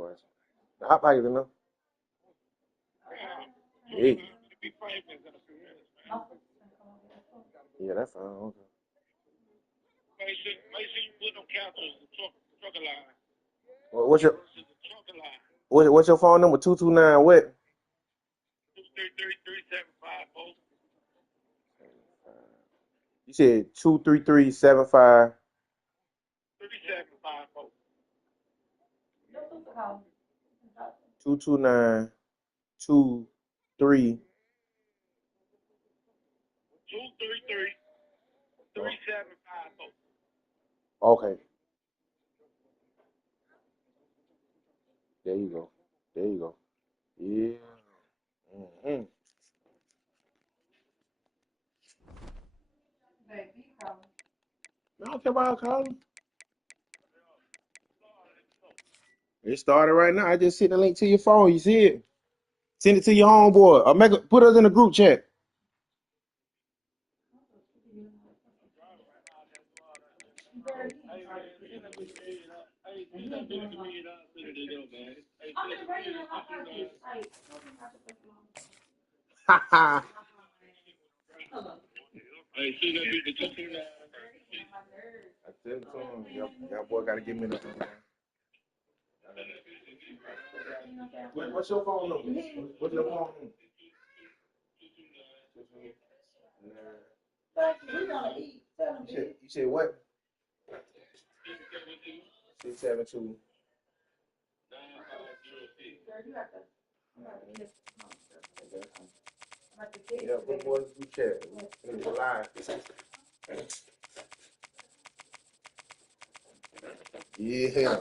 boys. The hot pockets enough. Yeah. Yeah, that's fine. Okay. What's your what's your phone number? 229 what? You said 23375 229 23. Okay, there you go. There you go. Yeah. Mm-hmm. I don't care about calling. It started right now. I just sent the link to your phone. You see it? Send it to your homeboy. Or put us in the group chat. Ha ha. I tell him, y'all boy gotta give me the. What's your phone number? What's your phone number? You said what? 672. Yeah, put boys in the group chat. It's live. Yeah.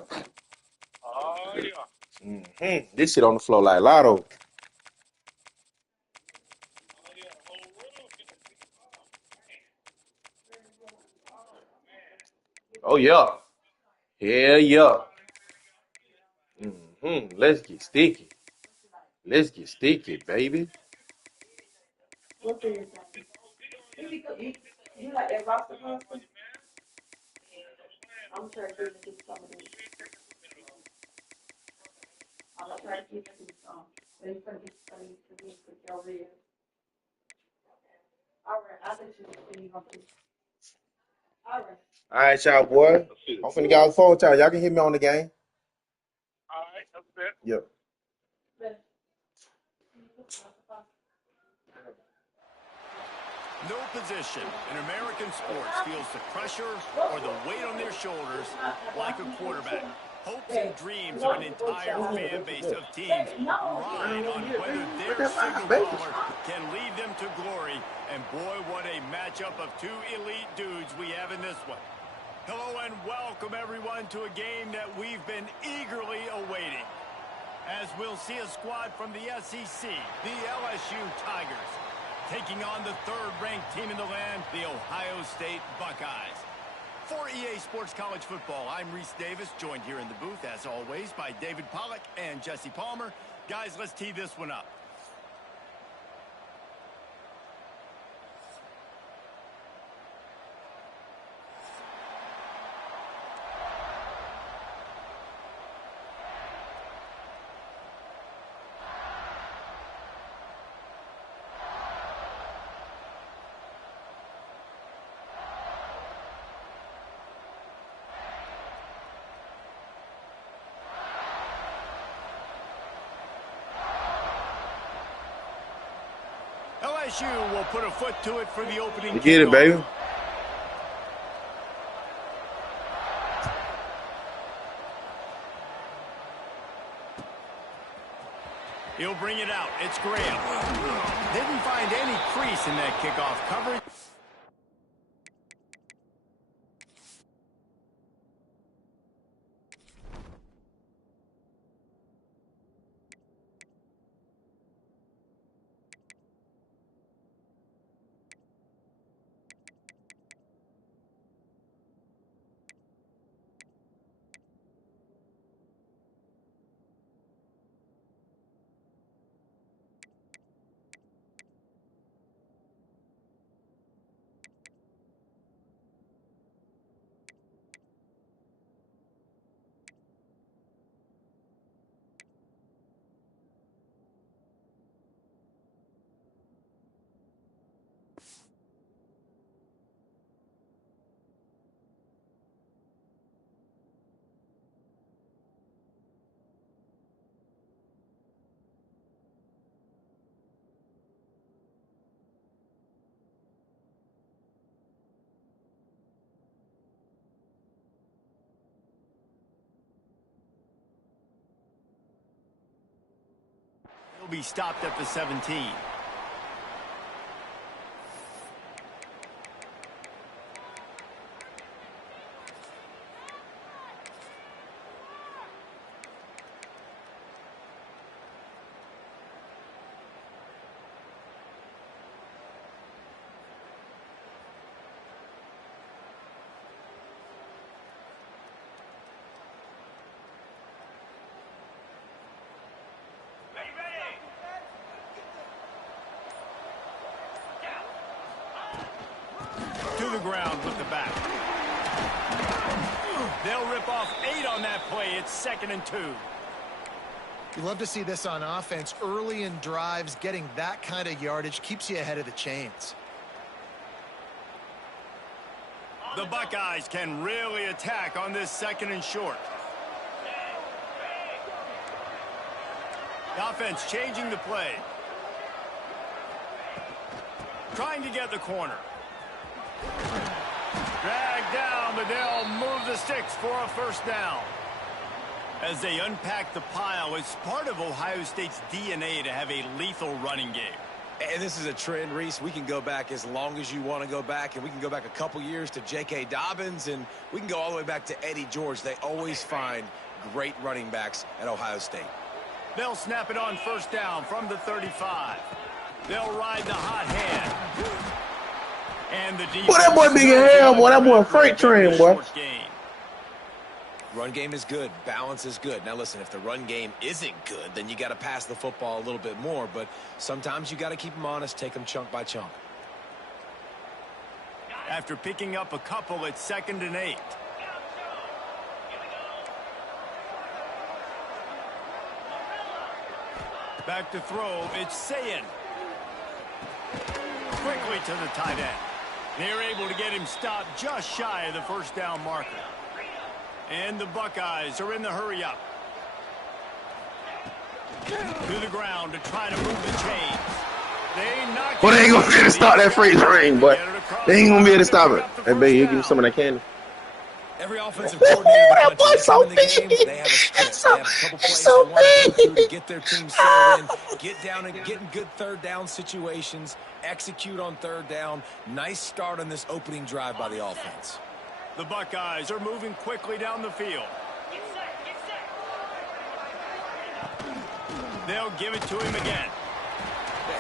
This shit on the floor like Lotto. Oh yeah. Hell yeah. Let's get sticky. Let's get sticky, baby. All right, y'all, boy. I'm finna get on the phone with y'all. Y'all can hit me on the game. Yep. No position in American sports feels the pressure or the weight on their shoulders like a quarterback. Hopes and dreams of an entire fan base of teams ride on whether their signal caller can lead them to glory. And boy, what a matchup of two elite dudes we have in this one. Hello and welcome everyone to a game that we've been eagerly awaiting. As we'll see a squad from the SEC, the LSU Tigers, taking on the third-ranked team in the land, the Ohio State Buckeyes. For EA Sports College Football, I'm Reese Davis, joined here in the booth, as always, by David Pollack and Jesse Palmer. Guys, let's tee this one up. LSU will put a foot to it for the opening You get it, baby. He'll bring it out. It's Graham. Didn't find any crease in that kickoff coverage. be stopped at the 17. To the ground with the back. They'll rip off 8 on that play. It's 2nd and 2. You love to see this on offense. Early in drives, getting that kind of yardage keeps you ahead of the chains. The Buckeyes can really attack on this 2nd and short. The offense changing the play. Trying to get the corner. Dragged down, but they'll move the sticks for a 1st down. As they unpack the pile, it's part of Ohio State's DNA to have a lethal running game. And this is a trend, Reese. We can go back as long as you want to go back, and we can go back a couple years to J.K. Dobbins, and we can go all the way back to Eddie George. They always find great running backs at Ohio State. They'll snap it on 1st down from the 35. They'll ride the hot hand. And the defense. Boy, that boy big as hell, boy. That boy a freight train, boy. Run game is good. Balance is good. Now, listen, if the run game isn't good, then you got to pass the football a little bit more. But sometimes you got to keep them honest, take them chunk by chunk. After picking up a couple, it's 2nd and 8. Back to throw. It's Sayin. Quickly to the tight end. They're able to get him stopped just shy of the 1st down marker. And the Buckeyes are in the hurry up. To the ground to try to move the chains. They knock. But they ain't gonna be able to stop that freight train, boy. They ain't gonna be able to stop it. Hey, babe, you give me some of that candy. Every offensive coordinator that boy's so big. They have a script. They have a couple plays they want to go through to get their team settled in, get down and get in good 3rd down situations, execute on 3rd down. Nice start on this opening drive by the offense. The Buckeyes are moving quickly down the field. They'll give it to him again.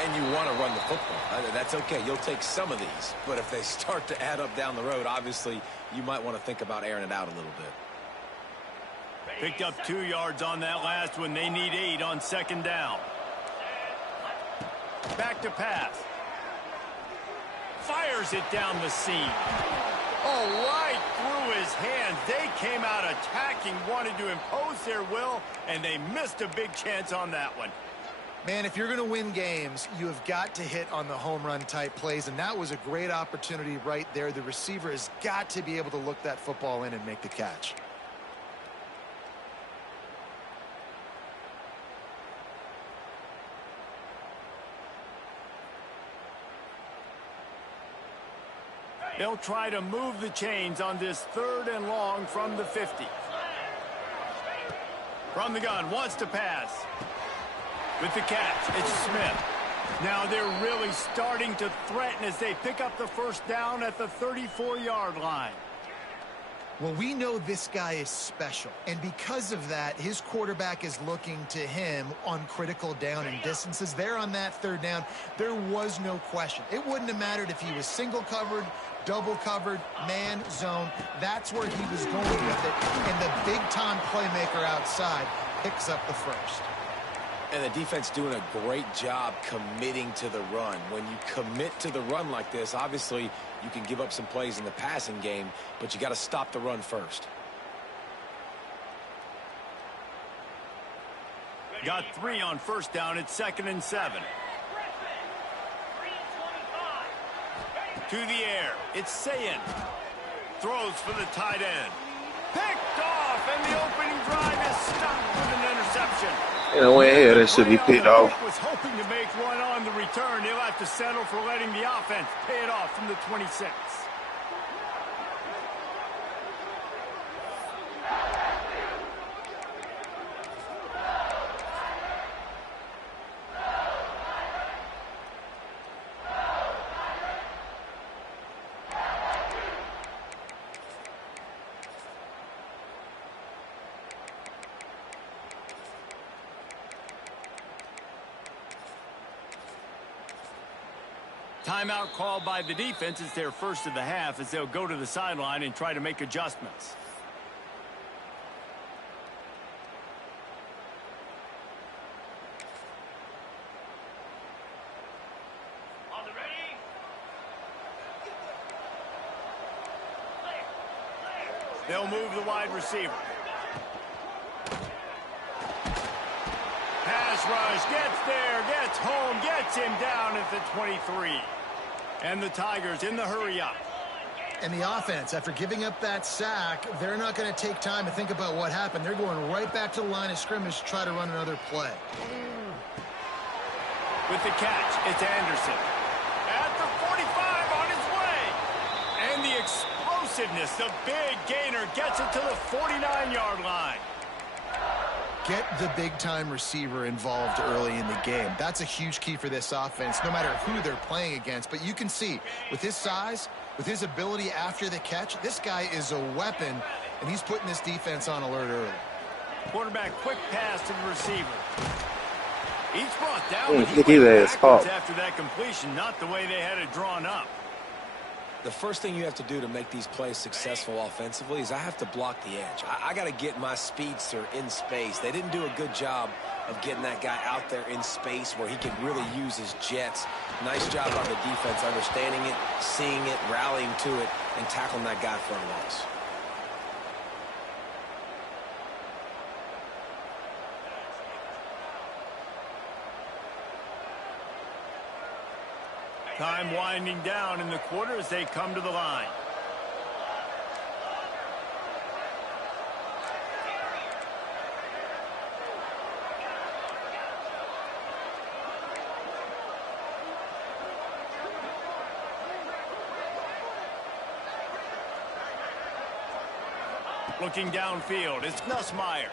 And you want to run the football. That's okay. You'll take some of these. But if they start to add up down the road, obviously, you might want to think about airing it out a little bit. Picked up 2 yards on that last one. They need 8 on 2nd down. Back to pass. Fires it down the seam. Oh, right through his hands. They came out attacking, wanted to impose their will, and they missed a big chance on that one. Man, if you're going to win games, you have got to hit on the home run type plays, and that was a great opportunity right there. The receiver has got to be able to look that football in and make the catch. They'll try to move the chains on this 3rd and long from the 50. From the gun, wants to pass. With the catch, it's Smith. Now they're really starting to threaten as they pick up the 1st down at the 34-yard line. Well, we know this guy is special, and because of that, his quarterback is looking to him on critical down and distances. There on that 3rd down, there was no question. It wouldn't have mattered if he was single covered, double covered, man, zone. That's where he was going with it, and the big-time playmaker outside picks up the 1st. And the defense doing a great job committing to the run. When you commit to the run like this, obviously you can give up some plays in the passing game, but you got to stop the run first. Got 3 on 1st down. It's 2nd and 7. To the air. It's Sayin. Throws for the tight end. Picked off, and the opening drive is stopped with an interception. You know, way ahead, that should be picked off. Was hoping to make one on the return. He'll have to settle for letting the offense pay it off from the 26. timeout called by the defense. It's their first of the half as they'll go to the sideline and try to make adjustments. They'll move the wide receiver. Pass rush, gets there, gets home, gets him down at the 23. And the Tigers in the hurry up. And the offense, after giving up that sack, they're not going to take time to think about what happened. They're going right back to the line of scrimmage to try to run another play. With the catch, it's Anderson. At the 45 on his way. And the explosiveness, the big gainer gets it to the 49-yard line. Get the big-time receiver involved early in the game. That's a huge key for this offense, no matter who they're playing against. But you can see, with his size, with his ability after the catch, this guy is a weapon, and he's putting this defense on alert early. Quarterback, quick pass to the receiver. He's brought down, but he look at went that backwards spot. after that completion, not the way they had it drawn up. The first thing you have to do to make these plays successful offensively is I have to block the edge. I got to get my speedster in space. They didn't do a good job of getting that guy out there in space where he can really use his jets. Nice job on the defense understanding it, seeing it, rallying to it, and tackling that guy for a loss. Time winding down in the quarter as they come to the line. Looking downfield, it's Nussmeier.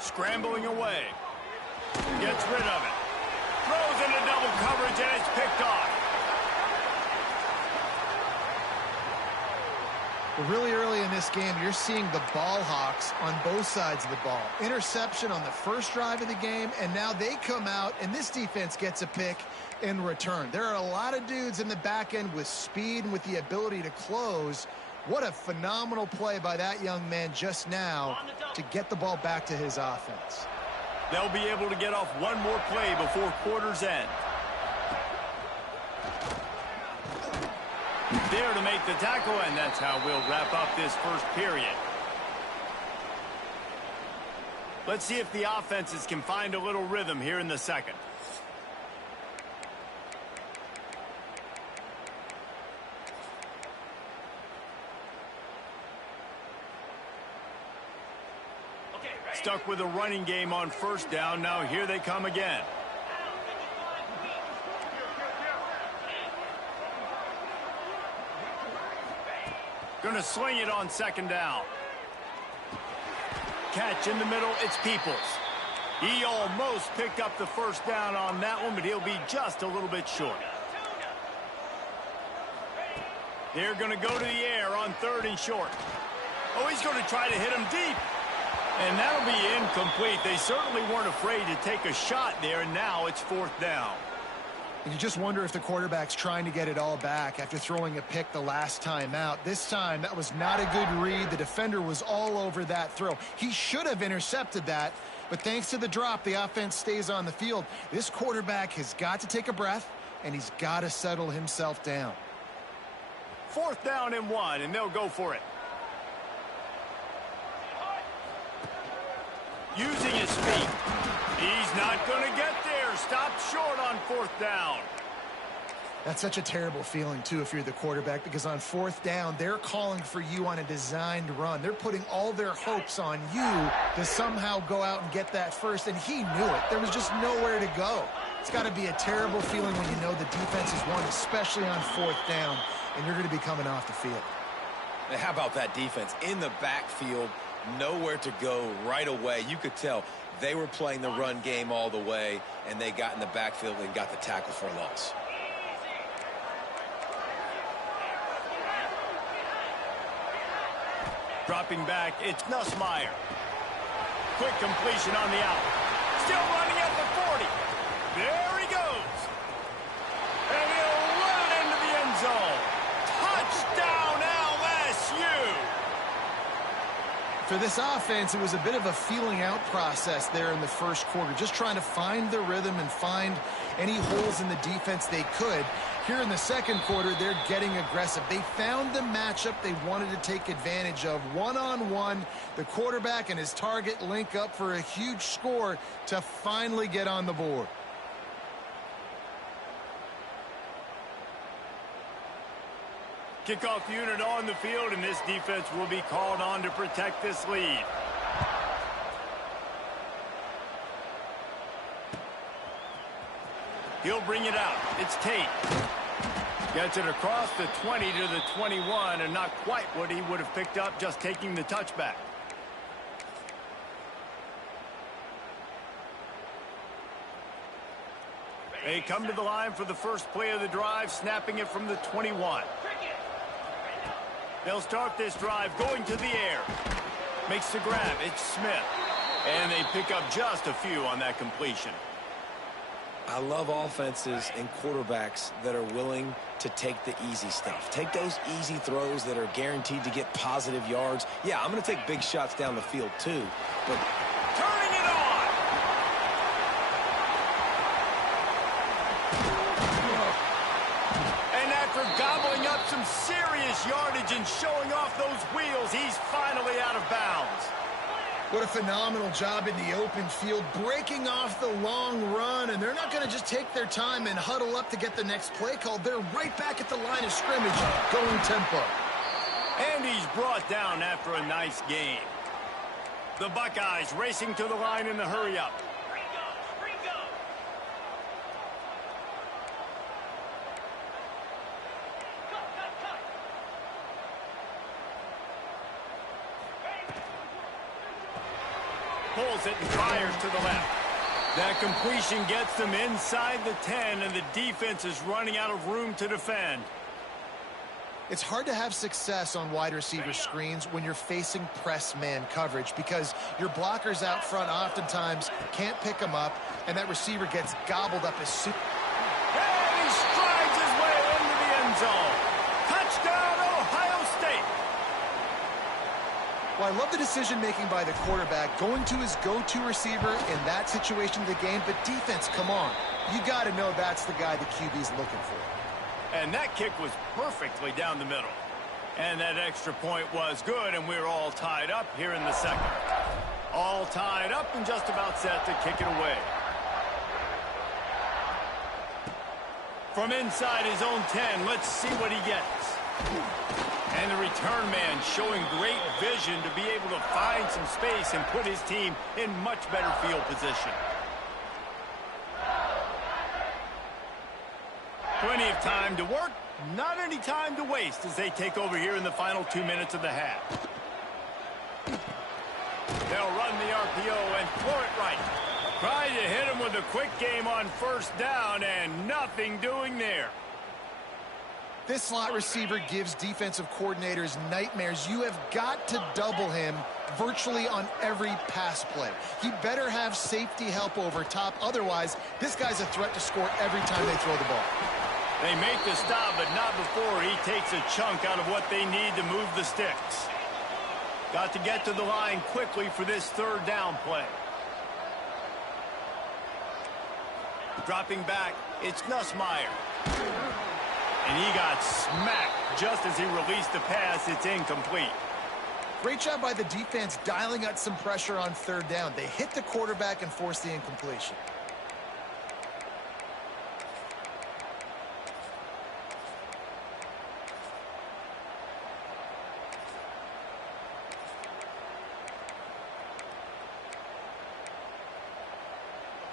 Scrambling away. Gets rid of it. Throws into double coverage and it's picked off. Really early in this game, you're seeing the ball hawks on both sides of the ball. Interception on the first drive of the game, and now they come out, and this defense gets a pick in return. There are a lot of dudes in the back end with speed and with the ability to close. What a phenomenal play by that young man just now to get the ball back to his offense. They'll be able to get off one more play before quarter's end. There to make the tackle, and that's how we'll wrap up this first period. Let's see if the offenses can find a little rhythm here in the second. Stuck with a running game on first down. Now here they come again. Going to sling it on second down. Catch in the middle, it's Peoples. He almost picked up the first down on that one, but he'll be just a little bit short. They're going to go to the air on third and short. Oh, he's going to try to hit him deep. And that'll be incomplete. They certainly weren't afraid to take a shot there, and now it's fourth down. And you just wonder if the quarterback's trying to get it all back after throwing a pick the last time out. This time, that was not a good read. The defender was all over that throw. He should have intercepted that, but thanks to the drop, the offense stays on the field. This quarterback has got to take a breath, and he's got to settle himself down. Fourth down and 1, and they'll go for it. Using his feet. He's not going to get there. Stopped short on fourth down. That's such a terrible feeling, too, if you're the quarterback, because on fourth down, they're calling for you on a designed run. They're putting all their hopes on you to somehow go out and get that first, and he knew it. There was just nowhere to go. It's got to be a terrible feeling when you know the defense has won, especially on fourth down, and you're going to be coming off the field. How about that defense in the backfield? Nowhere to go right away. You could tell they were playing the run game all the way, and they got in the backfield and got the tackle for a loss. Dropping back, it's Nussmeier. Quick completion on the out. Still running at the 40. There he goes. And he'll run into For this offense, it was a bit of a feeling out process there in the first quarter, just trying to find the rhythm and find any holes in the defense they could. Here in the second quarter, they're getting aggressive. They found the matchup they wanted to take advantage of. One-on-one, the quarterback and his target link up for a huge score to finally get on the board. Kickoff unit on the field, and this defense will be called on to protect this lead. He'll bring it out. It's Tate. Gets it across the 20 to the 21, and not quite what he would have picked up just taking the touchback. They come to the line for the first play of the drive, snapping it from the 21. They'll start this drive going to the air. Makes the grab. It's Smith. And they pick up just a few on that completion. I love offenses and quarterbacks that are willing to take the easy stuff. Take those easy throws that are guaranteed to get positive yards. Yeah, I'm going to take big shots down the field too, but turning it on. And after gobbling up some serious yardage and showing off those wheels, he's finally out of bounds. What a phenomenal job in the open field, breaking off the long run, and they're not going to just take their time and huddle up to get the next play called. They're right back at the line of scrimmage, going tempo. And he's brought down after a nice gain. The Buckeyes racing to the line in the hurry-up. Pulls it and fires to the left. That completion gets them inside the 10, and the defense is running out of room to defend. It's hard to have success on wide receiver screens when you're facing press man coverage because your blockers out front oftentimes can't pick them up, and that receiver gets gobbled up as soon. And he strides his way into the end zone. Touchdown, Ohio State. Well, I love the decision-making by the quarterback, going to his go-to receiver in that situation of the game, but defense, come on. You got to know that's the guy the QB's looking for. And that kick was perfectly down the middle. And that extra point was good, and we're all tied up here in the second. All tied up and just about set to kick it away. From inside his own 10, let's see what he gets. And the return man showing great vision to be able to find some space and put his team in much better field position. Plenty of time to work, not any time to waste as they take over here in the final 2 minutes of the half. They'll run the RPO and throw it right. Try to hit him with a quick game on first down, and nothing doing there. This slot receiver gives defensive coordinators nightmares. You have got to double him virtually on every pass play. He better have safety help over top. Otherwise, this guy's a threat to score every time they throw the ball. They make the stop, but not before he takes a chunk out of what they need to move the sticks. Got to get to the line quickly for this third down play. Dropping back, it's Nussmeier. And he got smacked just as he released the pass. It's incomplete. Great job by the defense dialing out some pressure on third down. They hit the quarterback and forced the incompletion.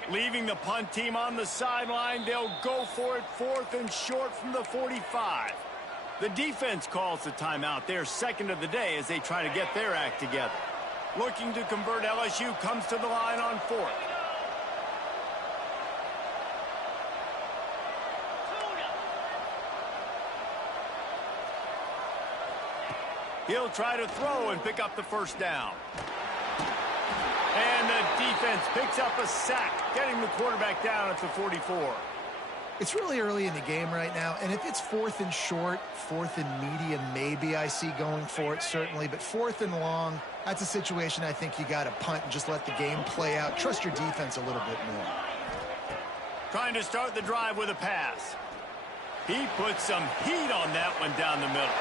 Leaving the punt team on the sideline, they'll go for it 4th and short from the 45. The defense calls the timeout, their second of the day, as they try to get their act together. Looking to convert, LSU comes to the line on 4th. He'll try to throw and pick up the first down. And the defense picks up a sack, getting the quarterback down at the 44. It's really early in the game right now, and if it's 4th and short, 4th and medium, maybe I see going for it, certainly. But 4th and long, that's a situation I think you got to punt and just let the game play out. Trust your defense a little bit more. Trying to start the drive with a pass. He put some heat on that one down the middle.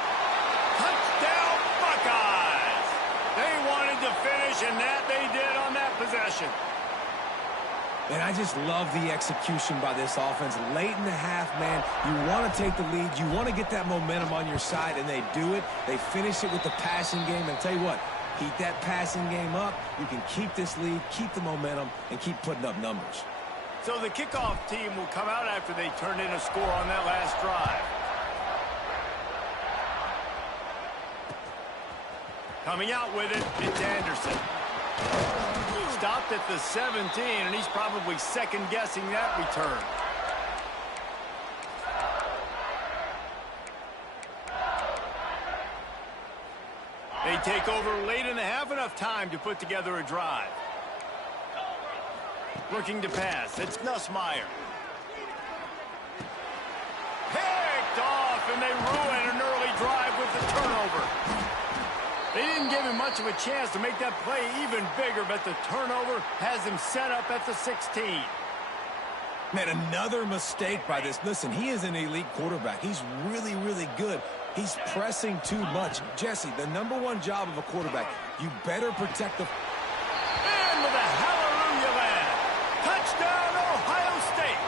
Touchdown, Buckeyes! They wanted to finish, and that they did on that possession. And I just love the execution by this offense. Late in the half, man, you want to take the lead. You want to get that momentum on your side, and they do it. They finish it with the passing game. And I'll tell you what, keep that passing game up. You can keep this lead, keep the momentum, and keep putting up numbers. So the kickoff team will come out after they turn in a score on that last drive. Coming out with it, it's Anderson. Stopped at the 17, and he's probably second-guessing that return. They take over late in the half, enough time to put together a drive. Looking to pass, it's Nussmeier. Picked off, and they ruin an early drive with the turnover. They didn't give him much of a chance to make that play even bigger, but the turnover has him set up at the 16. Man, another mistake by this. Listen, he is an elite quarterback. He's really, really good. He's pressing too much. Jesse, the #1 job of a quarterback, you better protect the... And with a hallelujah land. Touchdown, Ohio State.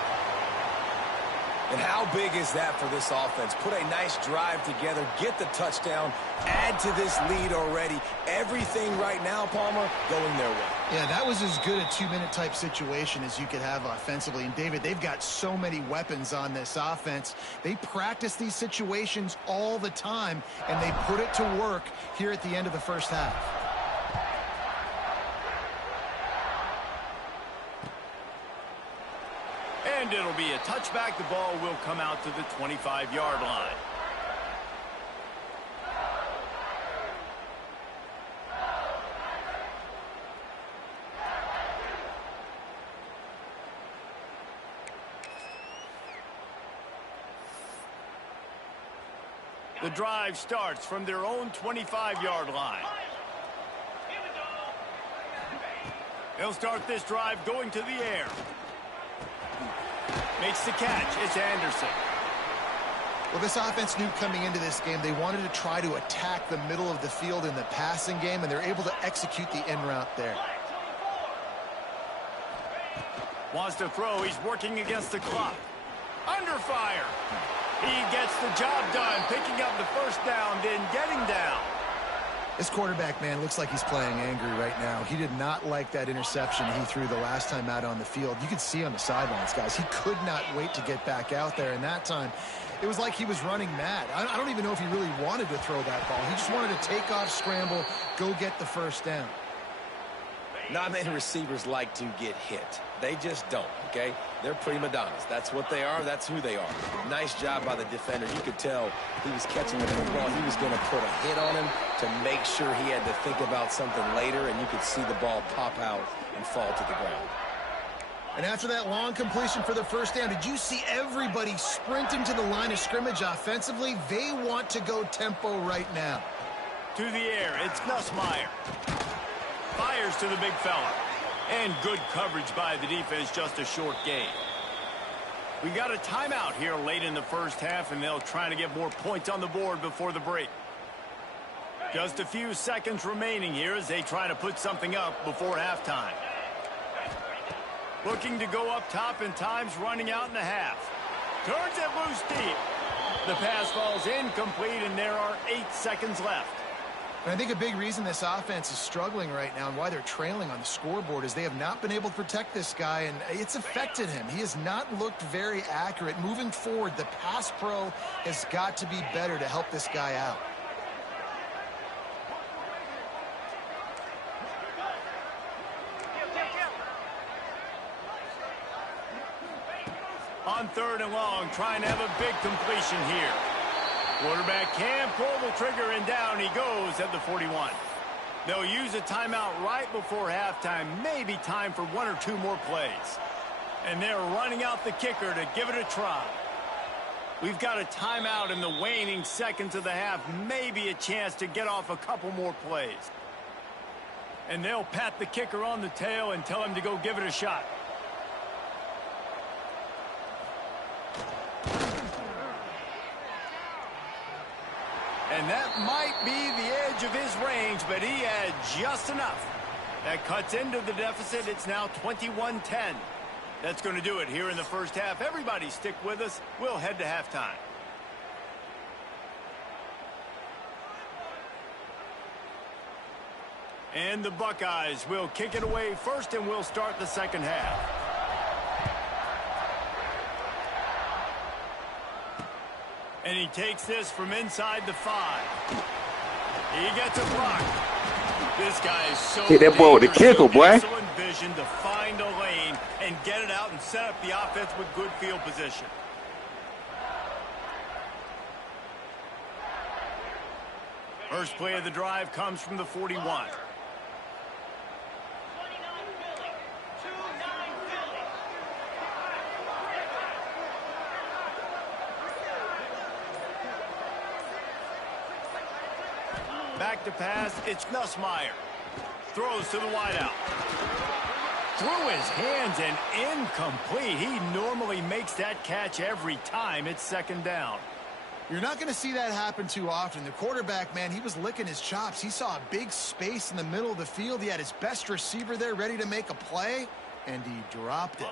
And how big is that for this offense? Put a nice drive together, get the touchdown, add to this lead already. Everything right now, Palmer, going their way. Yeah, that was as good a 2-minute type situation as you could have offensively. And, David, they've got so many weapons on this offense. They practice these situations all the time, and they put it to work here at the end of the first half. And it'll be a touchback. The ball will come out to the 25-yard line. The drive starts from their own 25-yard line. They'll start this drive going to the air. Makes the catch. It's Anderson. Well, this offense knew coming into this game they wanted to try to attack the middle of the field in the passing game, and they're able to execute the in route there. Wants to throw. He's working against the clock. Under fire. He gets the job done, picking up the first down, then getting down. This quarterback, man, looks like he's playing angry right now. He did not like that interception he threw the last time out on the field. You could see on the sidelines, guys, he could not wait to get back out there. And that time, it was like he was running mad. I don't even know if he really wanted to throw that ball. He just wanted to take off, scramble, go get the first down. Not many receivers like to get hit. They just don't, okay? They're prima donnas. That's what they are. That's who they are. Nice job by the defender. You could tell he was catching the football. He was going to put a hit on him to make sure he had to think about something later, and you could see the ball pop out and fall to the ground. And after that long completion for the first down, did you see everybody sprinting to the line of scrimmage offensively? They want to go tempo right now. To the air, it's Nussmeier. Fires to the big fella. And good coverage by the defense, just a short gain. We got a timeout here late in the first half, and they'll try to get more points on the board before the break. Just a few seconds remaining here as they try to put something up before halftime. Looking to go up top, and time's running out in the half. Turns it loose deep. The pass falls incomplete, and there are 8 seconds left. And I think a big reason this offense is struggling right now and why they're trailing on the scoreboard is they have not been able to protect this guy, and it's affected him. He has not looked very accurate. Moving forward, the pass pro has got to be better to help this guy out. On 3rd and long, trying to have a big completion here. Quarterback can pull the trigger, and down he goes at the 41. They'll use a timeout right before halftime. Maybe time for 1 or 2 more plays. And they're running out the kicker to give it a try. We've got a timeout in the waning seconds of the half. Maybe a chance to get off a couple more plays. And they'll pat the kicker on the tail and tell him to go give it a shot. And that might be the edge of his range, but he had just enough. That cuts into the deficit. It's now 21-10. That's going to do it here in the first half. Everybody stick with us. We'll head to halftime. And the Buckeyes will kick it away first, and we'll start the second half. And he takes this from inside the 5. He gets a block. This guy is so hit that ball with the kicker, boy. Excellent vision to find a lane and get it out and set up the offense with good field position. First play of the drive comes from the 41. Back to pass, it's Nussmeier. Throws to the wideout. Through his hands and incomplete. He normally makes that catch every time. It's second down. You're not going to see that happen too often. The quarterback, man, he was licking his chops. He saw a big space in the middle of the field. He had his best receiver there ready to make a play, and he dropped it.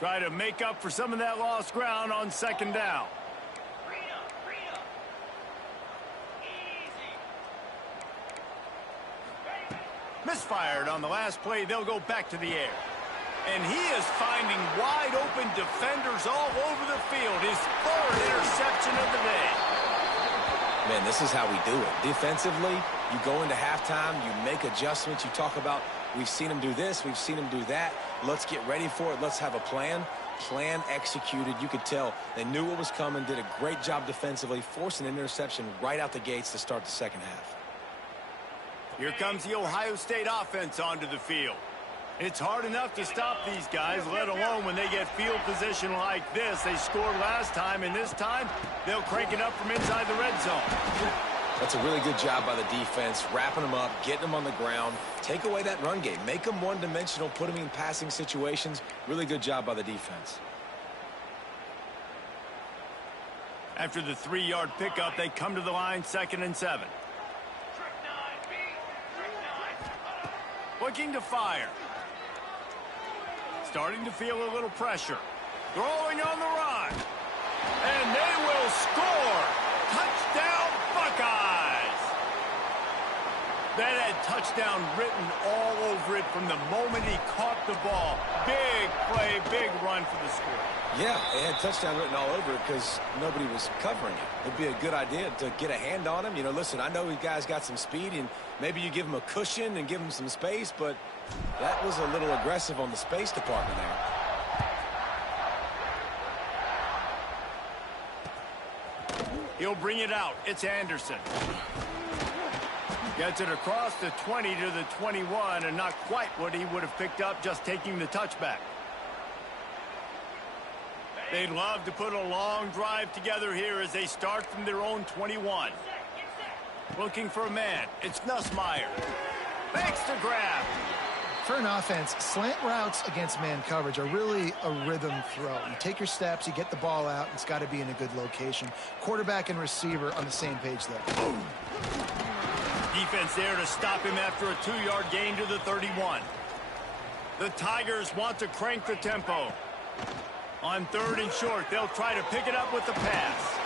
Try to make up for some of that lost ground on second down. Misfired on the last play. They'll go back to the air. And he is finding wide open defenders all over the field. His third interception of the day. Man, this is how we do it. Defensively, you go into halftime, you make adjustments. You talk about, we've seen him do this, we've seen him do that. Let's get ready for it. Let's have a plan. Plan executed. You could tell they knew what was coming, did a great job defensively, forcing an interception right out the gates to start the second half. Here comes the Ohio State offense onto the field. It's hard enough to stop these guys, let alone when they get field position like this. They scored last time, and this time they'll crank it up from inside the red zone. That's a really good job by the defense, wrapping them up, getting them on the ground. Take away that run game. Make them one-dimensional, put them in passing situations. Really good job by the defense. After the 3-yard pickup, they come to the line, 2nd and 7. Looking to fire. Starting to feel a little pressure. Throwing on the run. And they will score. Touchdown, Buckeyes. That had touchdown written all over it from the moment he caught the ball. Big play, big run for the score. Yeah, it had touchdown written all over it because nobody was covering it. It'd be a good idea to get a hand on him. You know, listen, I know you guys got some speed, and maybe you give him a cushion and give him some space, but that was a little aggressive on the space department there. He'll bring it out. It's Anderson. Gets it across the 20 to the 21, and not quite what he would have picked up just taking the touchback. They'd love to put a long drive together here as they start from their own 21. Looking for a man. It's Nussmeier. Makes the grab. For an offense, slant routes against man coverage are really a rhythm throw. You take your steps, you get the ball out, it's got to be in a good location. Quarterback and receiver on the same page there. Defense there to stop him after a 2-yard gain to the 31. The Tigers want to crank the tempo. On 3rd and short, they'll try to pick it up with the pass.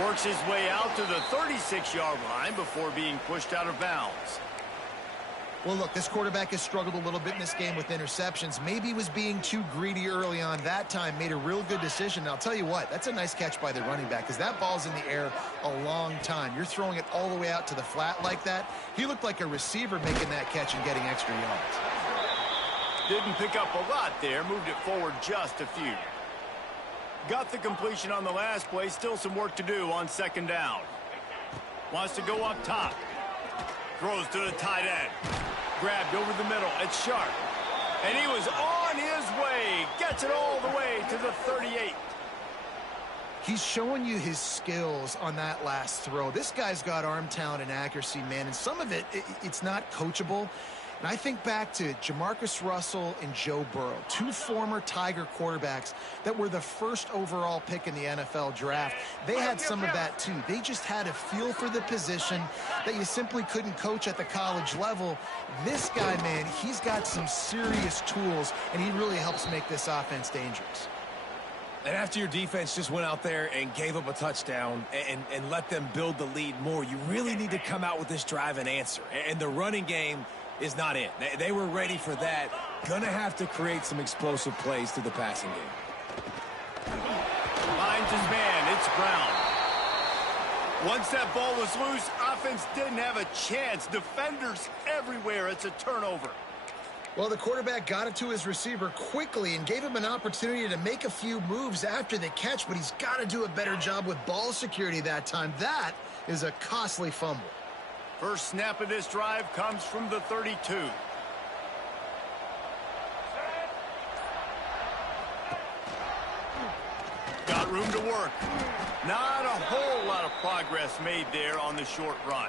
Works his way out to the 36-yard line before being pushed out of bounds. Well, look, this quarterback has struggled a little bit in this game with interceptions. Maybe he was being too greedy early on. That time made a real good decision. And I'll tell you what, that's a nice catch by the running back because that ball's in the air a long time. You're throwing it all the way out to the flat like that. He looked like a receiver making that catch and getting extra yards. Didn't pick up a lot there. Moved it forward just a few. Got the completion on the last play. Still some work to do on 2nd down. Wants to go up top. Throws to the tight end. Grabbed over the middle. It's Sharp. And he was on his way. Gets gets it all the way to the 38. He's showing you his skills on that last throw. This guy's got arm talent and accuracy, man, and some of it's not coachable. And I think back to Jamarcus Russell and Joe Burrow, two former Tiger quarterbacks that were the first overall pick in the NFL draft. They had some of that too. They just had a feel for the position that you simply couldn't coach at the college level. This guy, man, he's got some serious tools, and he really helps make this offense dangerous. And after your defense just went out there and gave up a touchdown and let them build the lead more, you really need to come out with this drive and answer. And the running game is not it. They were ready for that. Gonna have to create some explosive plays through the passing game. Finds his man. It's Brown. Once that ball was loose, offense didn't have a chance. Defenders everywhere. It's a turnover. Well, the quarterback got it to his receiver quickly and gave him an opportunity to make a few moves after the catch, but he's got to do a better job with ball security that time. That is a costly fumble. First snap of this drive comes from the 32. Got room to work. Not a whole lot of progress made there on the short run.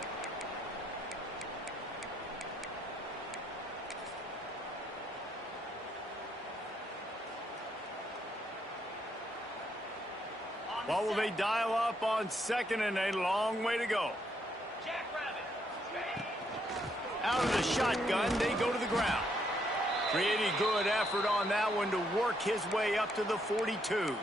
What will they dial up on second and a long way to go? Out of the shotgun, they go to the ground. Pretty good effort on that one to work his way up to the 42.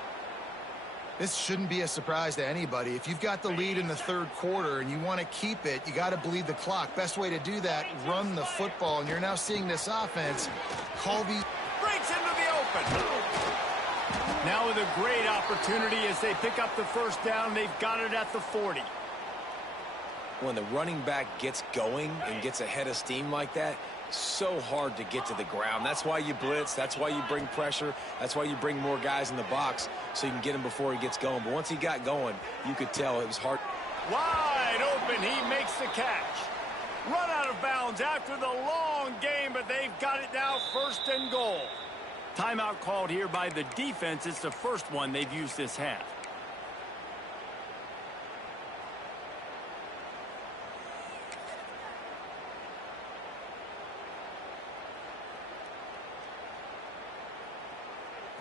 This shouldn't be a surprise to anybody. If you've got the lead in the third quarter and you want to keep it, you got to bleed the clock. Best way to do that, run the football. And you're now seeing this offense call these. Breaks into the open. Now with a great opportunity as they pick up the first down, they've got it at the 40. When the running back gets going and gets ahead of steam like that, so hard to get to the ground. That's why you blitz. That's why you bring pressure. That's why you bring more guys in the box so you can get him before he gets going. But once he got going, you could tell it was hard. Wide open, he makes the catch. Run out of bounds after the long game, but they've got it now first and goal. Timeout called here by the defense. It's the first one they've used this half.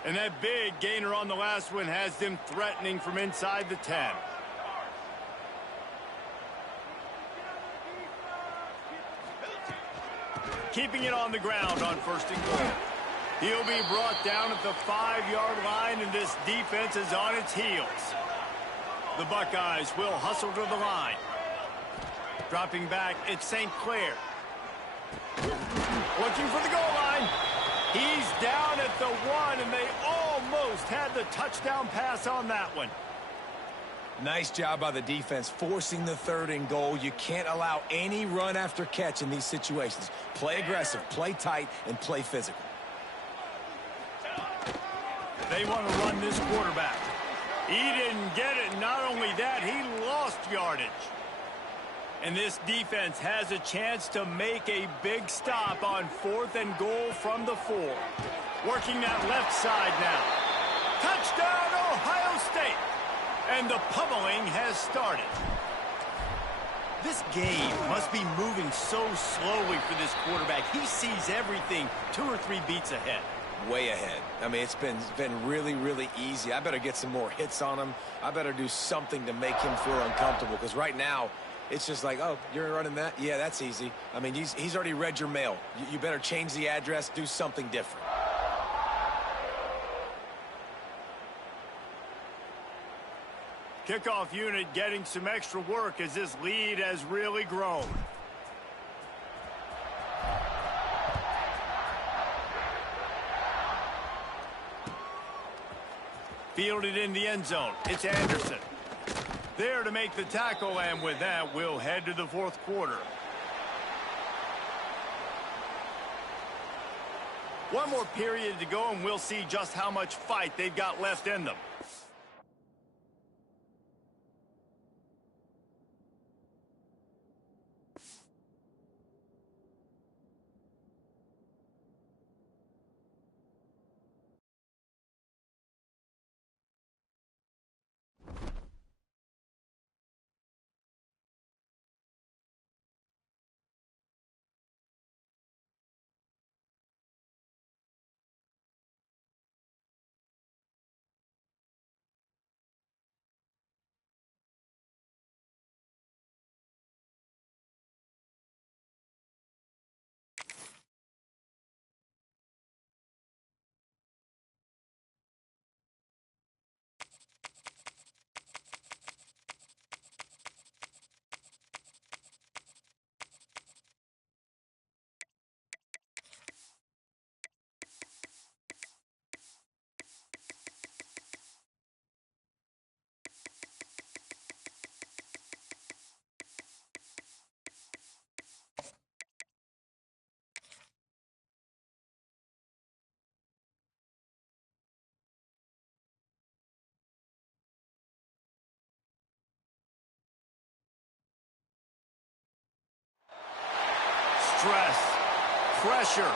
And that big gainer on the last one has them threatening from inside the 10. Keeping it on the ground on first and goal. He'll be brought down at the 5-yard line, and this defense is on its heels. The Buckeyes will hustle to the line. Dropping back, it's St. Clair. Looking for the goal line. He's down at the 1, and they almost had the touchdown pass on that one. Nice job by the defense forcing the third and goal. You can't allow any run after catch in these situations. Play aggressive, play tight, and play physical. They want to run this quarterback. He didn't get it. Not only that, he lost yardage. And this defense has a chance to make a big stop on 4th and goal from the 4. Working that left side now. Touchdown, Ohio State. And the pummeling has started. This game must be moving so slowly for this quarterback. He sees everything 2 or 3 beats ahead. Way ahead. I mean, it's been really, really easy. I better get some more hits on him. I better do something to make him feel uncomfortable, because right now, it's just like, oh, you're running that? Yeah, that's easy. I mean, he's already read your mail. You better change the address, do something different. Kickoff unit getting some extra work as this lead has really grown. Fielded in the end zone. It's Anderson. There to make the tackle, and with that, we'll head to the 4th quarter. One more period to go, and we'll see just how much fight they've got left in them. stress, pressure,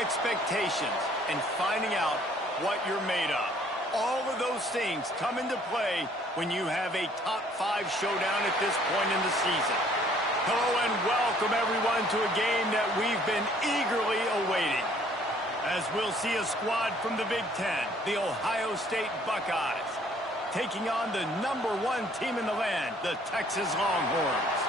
expectations, and finding out what you're made of. All of those things come into play when you have a top 5 showdown at this point in the season. Hello and welcome everyone to a game that we've been eagerly awaiting. As we'll see a squad from the Big Ten, the Ohio State Buckeyes, taking on the #1 team in the land, the Texas Longhorns.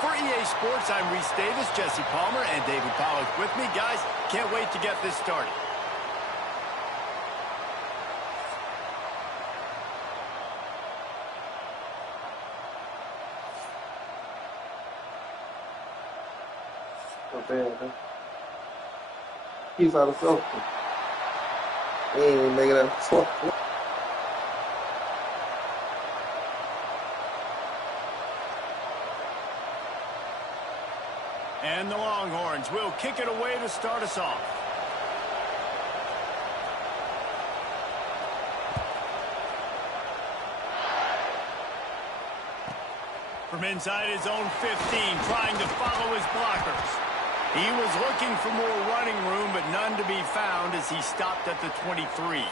For EA Sports, I'm Reese Davis, Jesse Palmer, and David Pollack with me. Guys, can't wait to get this started. Not bad, huh? He's out of something. He ain't even making that. And the Longhorns will kick it away to start us off. From inside his own 15, trying to follow his blockers. He was looking for more running room, but none to be found as he stopped at the 23.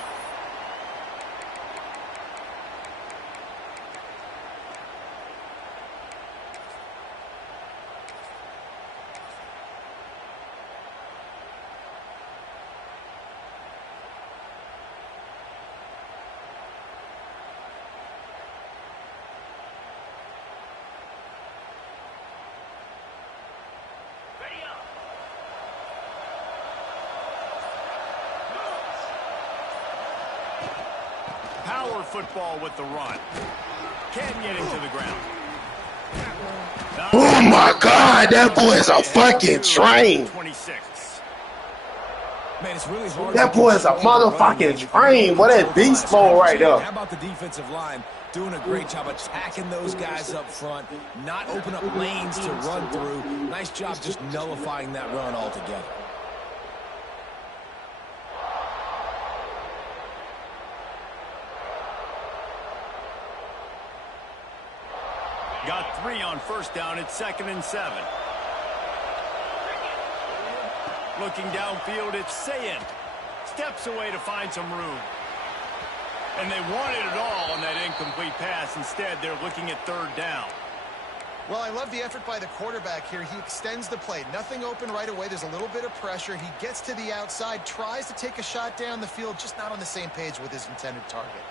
Power football with the run. Can't get into the ground. Oh my God, that boy is a fucking train. 26. Man, it's really hard. That boy is a motherfucking train. Boy, that beast mode right there. How about the defensive line doing a great job attacking those guys up front, not open up lanes to run through. Nice job just nullifying that run altogether. Got 3 on first down. It's 2nd and 7. Looking downfield, it's Sayin. Steps away to find some room. And they wanted it all on that incomplete pass. Instead, they're looking at 3rd down. Well, I love the effort by the quarterback here. He extends the play. Nothing open right away. There's a little bit of pressure. He gets to the outside, tries to take a shot down the field, just not on the same page with his intended target.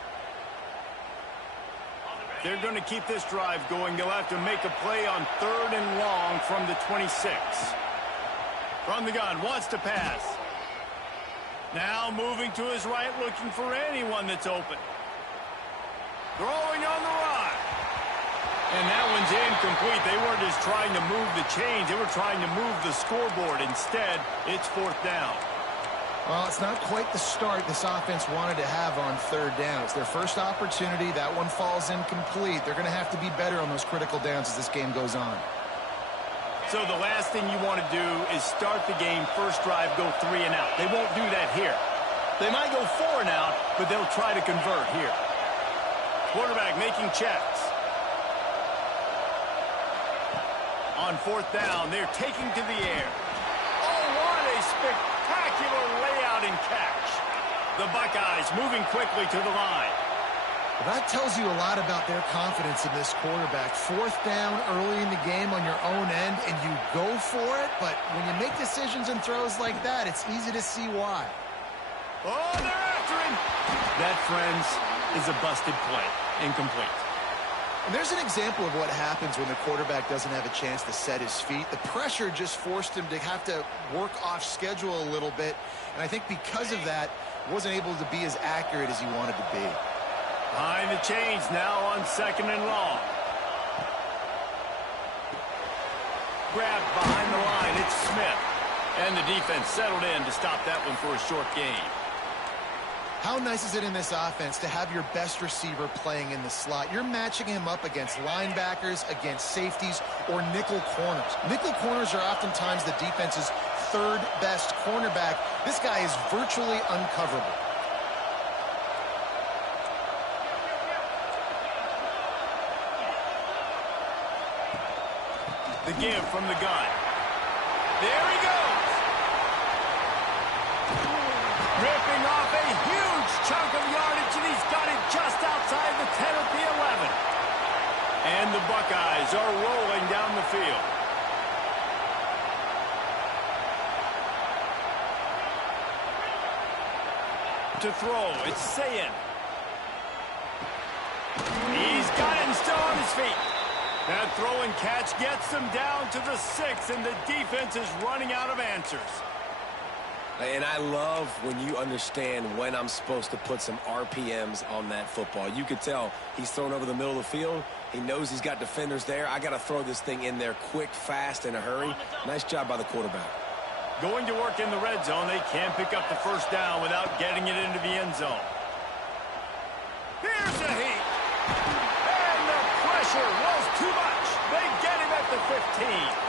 They're going to keep this drive going. They'll have to make a play on 3rd and long from the 26. From the gun, wants to pass. Now moving to his right, looking for anyone that's open. Throwing on the run. And that one's incomplete. They weren't just trying to move the chains. They were trying to move the scoreboard. Instead, it's 4th down. Well, it's not quite the start this offense wanted to have on 3rd down. It's their first opportunity. That one falls incomplete. They're going to have to be better on those critical downs as this game goes on. So the last thing you want to do is start the game, first drive, go 3 and out. They won't do that here. They might go 4 and out, but they'll try to convert here. Quarterback making checks. On 4th down, they're taking to the air. Oh, what a spectacular layout and catch. The Buckeyes moving quickly to the line. Well, that tells you a lot about their confidence in this quarterback. 4th down early in the game on your own end, and you go for it. But when you make decisions and throws like that, it's easy to see why. Oh, they're after him. That, friends, is a busted play. Incomplete. And there's an example of what happens when the quarterback doesn't have a chance to set his feet. The pressure just forced him to have to work off schedule a little bit. And I think because of that, wasn't able to be as accurate as he wanted to be. Behind the chains now on 2nd and long. Grabbed behind the line. It's Smith. And the defense settled in to stop that one for a short gain. How nice is it in this offense to have your best receiver playing in the slot? You're matching him up against linebackers, against safeties, or nickel corners. Nickel corners are oftentimes the defense's 3rd best cornerback. This guy is virtually uncoverable. The give from the gun. There he goes. Ripping off a huge chunk of yardage, and he's got it just outside the 10 at the 11. And the Buckeyes are rolling down the field. To throw, it's Sayin. He's got it and still on his feet. That throw and catch gets them down to the 6, and the defense is running out of answers. And I love when you understand when I'm supposed to put some RPMs on that football. You could tell he's thrown over the middle of the field. He knows he's got defenders there. I got to throw this thing in there quick, fast, in a hurry. Nice job by the quarterback. Going to work in the red zone, they can't pick up the first down without getting it into the end zone. Here's the heat. And the pressure was too much. They get him at the 15.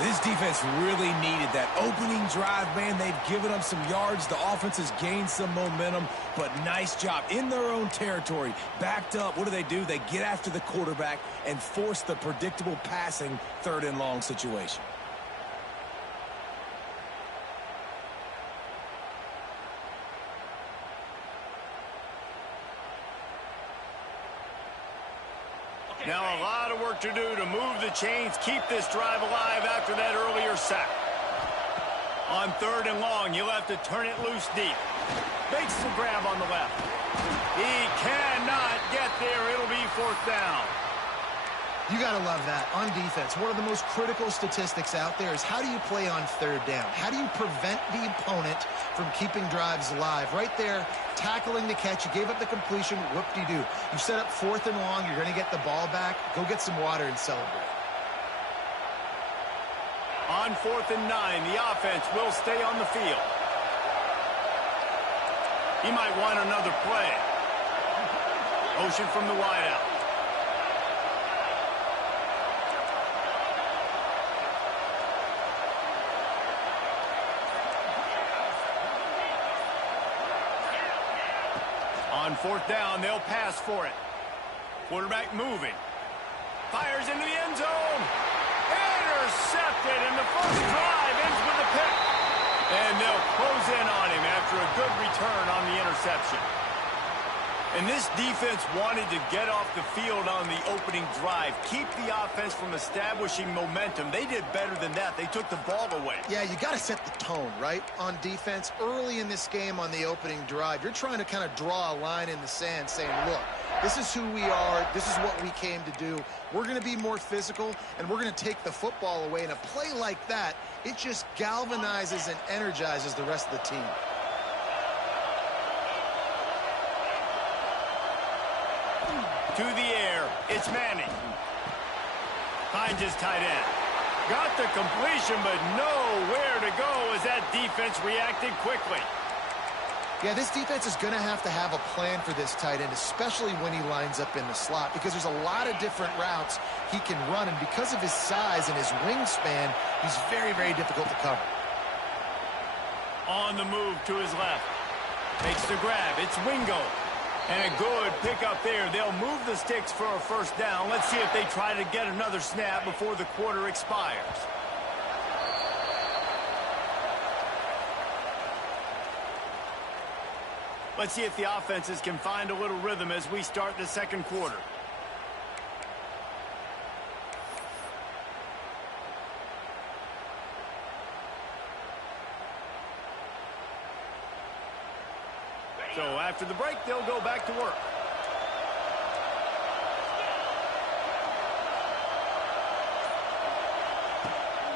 This defense really needed that opening drive, man. They've given them some yards. The offense has gained some momentum, but nice job in their own territory. Backed up. What do? They get after the quarterback and force the predictable passing 3rd and long situation. Now a lot of work to do to move the chains, keep this drive alive after that earlier sack. On 3rd and long, he'll have to turn it loose deep. Makes the grab on the left. He cannot get there. It'll be 4th down. You got to love that. On defense, one of the most critical statistics out there is how do you play on 3rd down? How do you prevent the opponent from keeping drives alive? Right there, tackling the catch. You gave up the completion. Whoop-de-doo. You set up 4th and long. You're going to get the ball back. Go get some water and celebrate. On 4th and 9, the offense will stay on the field. He might want another play. Motion from the wideout. On 4th down, they'll pass for it. Quarterback moving. Fires into the end zone. Intercepted, and the first drive ends with a pick. And they'll close in on him after a good return on the interception. And this defense wanted to get off the field on the opening drive, keep the offense from establishing momentum. They did better than that. They took the ball away. Yeah, you got to set the tone, right, on defense. Early in this game on the opening drive, you're trying to kind of draw a line in the sand saying, look, this is who we are. This is what we came to do. We're going to be more physical, and we're going to take the football away. And a play like that, it just galvanizes and energizes the rest of the team. To the air, it's Manning. Finds his tight end. Got the completion, but nowhere to go as that defense reacted quickly. Yeah, this defense is going to have a plan for this tight end, especially when he lines up in the slot, because there's a lot of different routes he can run, and because of his size and his wingspan, he's very, very difficult to cover. On the move to his left. Makes the grab. It's Wingo. And a good pickup there. They'll move the sticks for a first down. Let's see if they try to get another snap before the quarter expires. Let's see if the offenses can find a little rhythm as we start the second quarter. So after the break, they'll go back to work.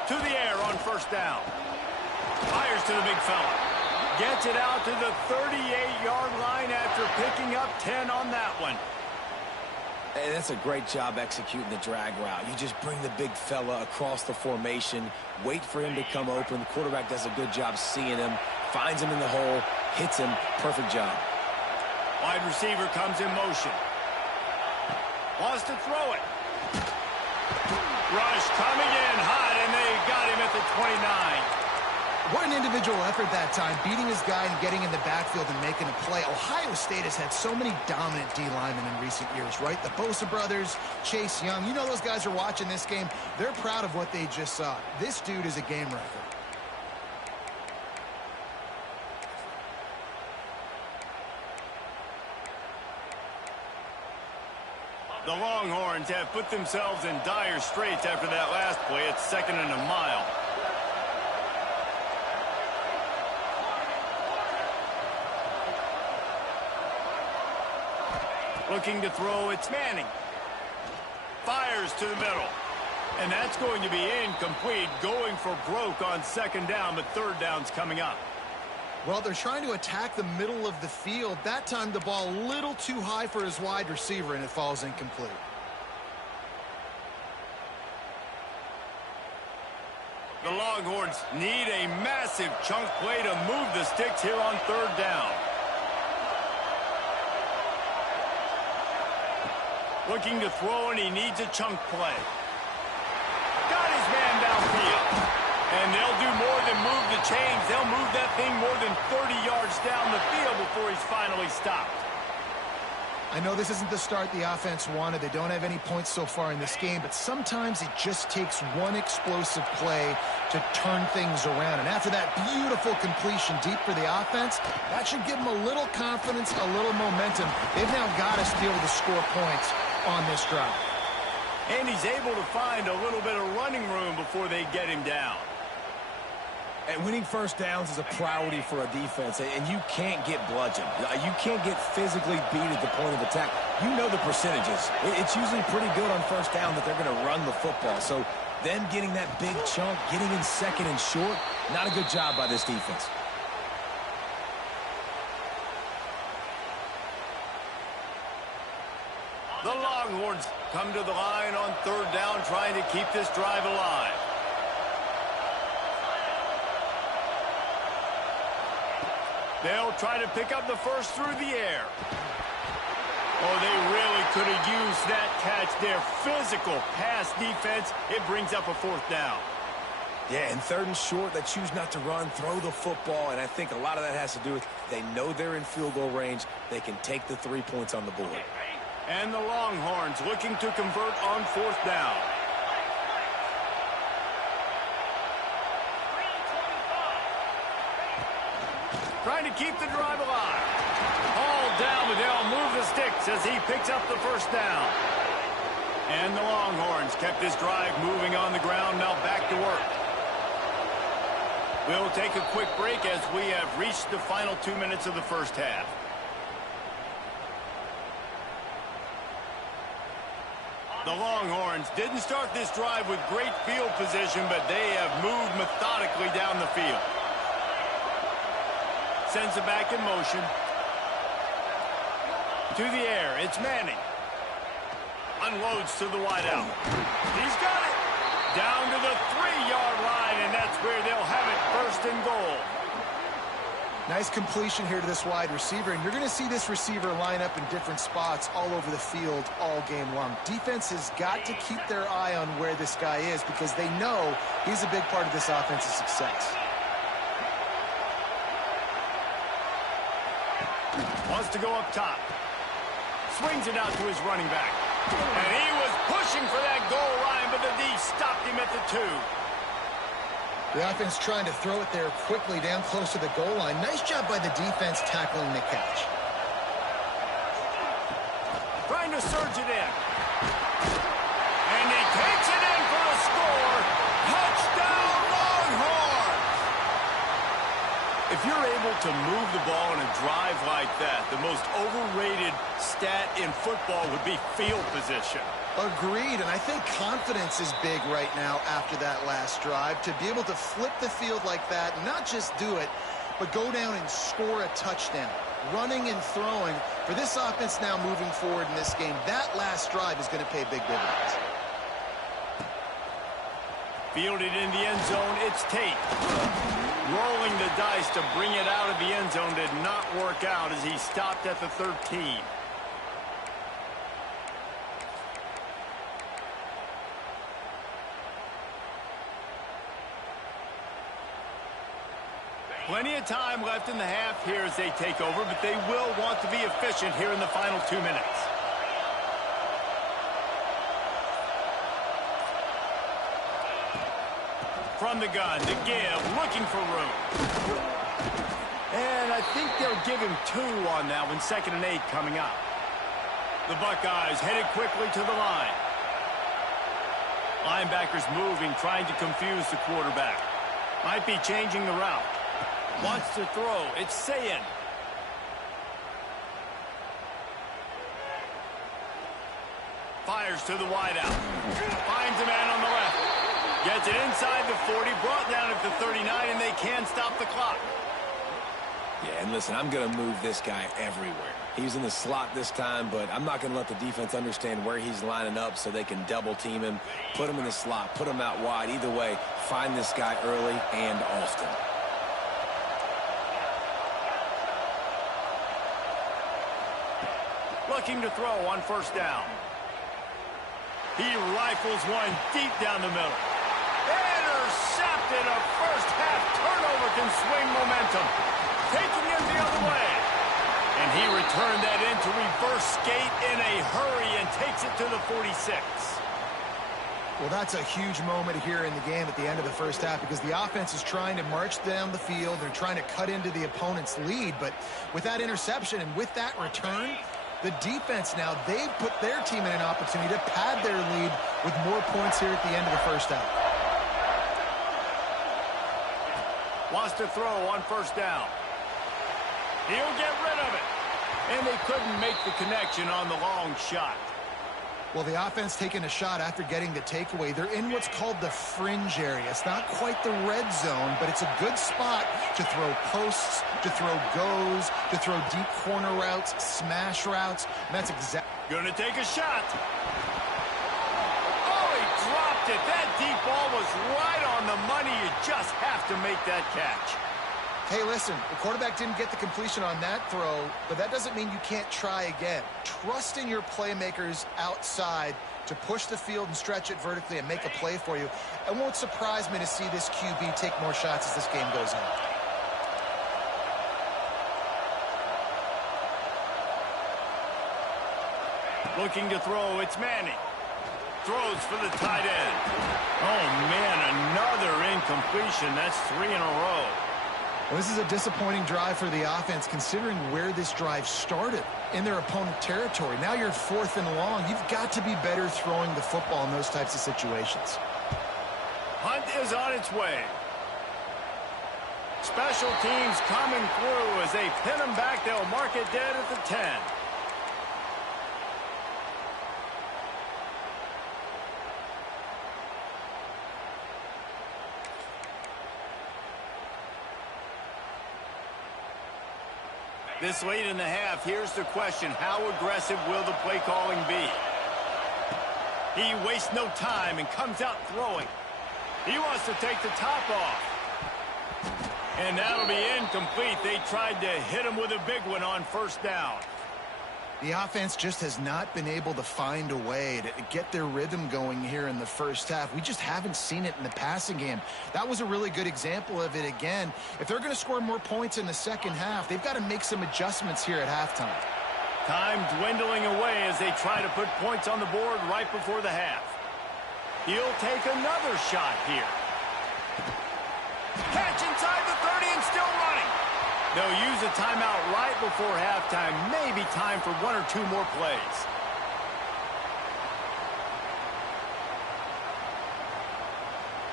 To the air on first down. Fires to the big fella. Gets it out to the 38-yard line after picking up 10 on that one. Hey, that's a great job executing the drag route. You just bring the big fella across the formation, wait for him to come open. The quarterback does a good job seeing him, finds him in the hole, hits him. Perfect job. Wide receiver comes in motion. Wants to throw it. Rush coming in hot, and they got him at the 29. What an individual effort that time, beating his guy and getting in the backfield and making a play. Ohio State has had so many dominant D-linemen in recent years, right? The Bosa brothers, Chase Young. You know those guys are watching this game. They're proud of what they just saw. This dude is a game wrecker. The Longhorns have put themselves in dire straits after that last play. It's 2nd and a mile. Looking to throw, it's Manning. Fires to the middle. And that's going to be incomplete. Going for broke on 2nd down, but 3rd down's coming up. Well, they're trying to attack the middle of the field. That time the ball a little too high for his wide receiver, and it falls incomplete. The Longhorns need a massive chunk play to move the sticks here on 3rd down. Looking to throw, and he needs a chunk play. Got his man downfield. And they'll do more than move the chains. They'll move that thing more than 30 yards down the field before he's finally stopped. I know this isn't the start the offense wanted. They don't have any points so far in this game, but sometimes it just takes one explosive play to turn things around. And after that beautiful completion deep for the offense, that should give them a little confidence, a little momentum. They've now got us to be able to score points on this drive. And he's able to find a little bit of running room before they get him down. And winning first downs is a priority for a defense, and you can't get bludgeoned. You can't get physically beat at the point of attack. You know the percentages. It's usually pretty good on first down that they're going to run the football. So them getting that big chunk, getting in 2nd and short, not a good job by this defense. The Longhorns come to the line on 3rd down, trying to keep this drive alive. They'll try to pick up the first through the air. Oh, they really could have used that catch there. Physical pass defense. It brings up a 4th down. Yeah, and 3rd and short, they choose not to run, throw the football, and I think a lot of that has to do with they know they're in field goal range. They can take the 3 points on the board. And the Longhorns looking to convert on 4th down. Trying to keep the drive alive. All down, but they'll move the sticks as he picks up the 1st down. And the Longhorns kept this drive moving on the ground, now back to work. We'll take a quick break as we have reached the final 2 minutes of the first half. The Longhorns didn't start this drive with great field position, but they have moved methodically down the field. Sends it back in motion. To the air, it's Manning. Unloads to the wideout. He's got it. Down to the 3-yard line, and that's where they'll have it, 1st and goal. Nice completion here to this wide receiver, and you're going to see this receiver line up in different spots all over the field all game long. Defense has got to keep their eye on where this guy is because they know he's a big part of this offense's success. Wants to go up top. Swings it out to his running back. And he was pushing for that goal line, but the D stopped him at the 2. The offense trying to throw it there quickly down close to the goal line. Nice job by the defense tackling the catch. Trying to surge it in. And he takes it in for a score. Touchdown, Longhorns! If you're able to move the ball in a drive like that, the most overrated stat in football would be field position. Agreed, and I think confidence is big right now after that last drive. To be able to flip the field like that, not just do it, but go down and score a touchdown. Running and throwing. For this offense now moving forward in this game, that last drive is going to pay big dividends. Fielded in the end zone, it's Tate. Rolling the dice to bring it out of the end zone did not work out as he stopped at the 13. Plenty of time left in the half here as they take over, but they will want to be efficient here in the final 2 minutes. From the gun to give, looking for room. And I think they'll give him 2 on that one, 2nd and 8 coming up. The Buckeyes headed quickly to the line. Linebackers moving, trying to confuse the quarterback. Might be changing the route. Wants to throw. It's Sayin. Fires to the wideout. Finds a man on the left. Gets it inside the 40, brought down at the 39, and they can stop the clock. Yeah, and listen, I'm going to move this guy everywhere. He's in the slot this time, but I'm not going to let the defense understand where he's lining up so they can double team him, put him in the slot, put him out wide. Either way, find this guy early and often. Looking to throw on 1st down. He rifles one deep down the middle. Intercepted. A first-half turnover can swing momentum. Taking it the other way. And he returned that into reverse skate in a hurry and takes it to the 46. Well, that's a huge moment here in the game at the end of the first half because the offense is trying to march down the field. They're trying to cut into the opponent's lead. But with that interception and with that return, the defense now, they've put their team in an opportunity to pad their lead with more points here at the end of the first half. Wants to throw on 1st down. He'll get rid of it. And they couldn't make the connection on the long shot. Well, the offense taking a shot after getting the takeaway. They're in what's called the fringe area. It's not quite the red zone, but it's a good spot to throw posts, to throw goes, to throw deep corner routes, smash routes. And that's exactly... Gonna take a shot. Oh, he dropped it. That deep ball was right on the money. You just have to make that catch. Hey, listen, the quarterback didn't get the completion on that throw, but that doesn't mean you can't try again. Trust in your playmakers outside to push the field and stretch it vertically and make a play for you. It won't surprise me to see this QB take more shots as this game goes on. Looking to throw, it's Manning. Throws for the tight end. Oh, man, another incompletion. That's 3 in a row. Well, this is a disappointing drive for the offense considering where this drive started in their opponent territory. Now you're 4th and long. You've got to be better throwing the football in those types of situations. Hunt is on its way. Special teams coming through as they pin them back. They'll mark it dead at the 10. This late in the half, here's the question. How aggressive will the play calling be? He wastes no time and comes out throwing. He wants to take the top off. And that'll be incomplete. They tried to hit him with a big one on 1st down. The offense just has not been able to find a way to get their rhythm going here in the first half. We just haven't seen it in the passing game. That was a really good example of it again. If they're going to score more points in the second half, they've got to make some adjustments here at halftime. Time dwindling away as they try to put points on the board right before the half. He'll take another shot here. Catch inside the 30 and still running. They'll use a timeout right before halftime. Maybe time for 1 or 2 more plays.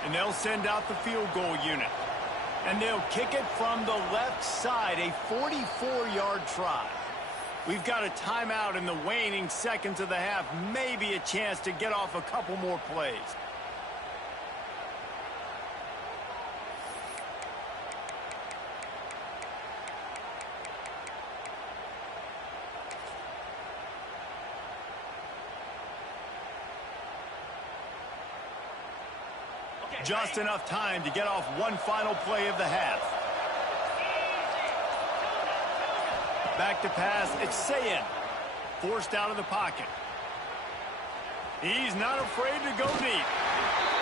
And they'll send out the field goal unit. And they'll kick it from the left side, a 44-yard try. We've got a timeout in the waning seconds of the half. Maybe a chance to get off a couple more plays. Just enough time to get off one final play of the half. Back to pass, it's Sayin. Forced out of the pocket. He's not afraid to go deep.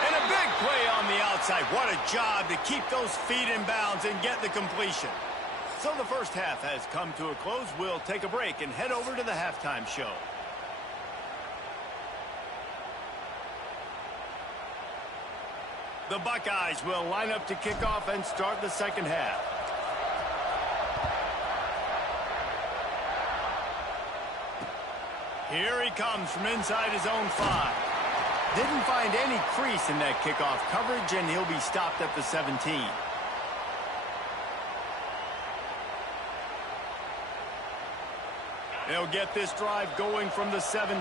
And a big play on the outside. What a job to keep those feet in bounds and get the completion. So the first half has come to a close. We'll take a break and head over to the halftime show. The Buckeyes will line up to kick off and start the second half. Here he comes from inside his own 5. Didn't find any crease in that kickoff coverage, and he'll be stopped at the 17. They'll get this drive going from the 17.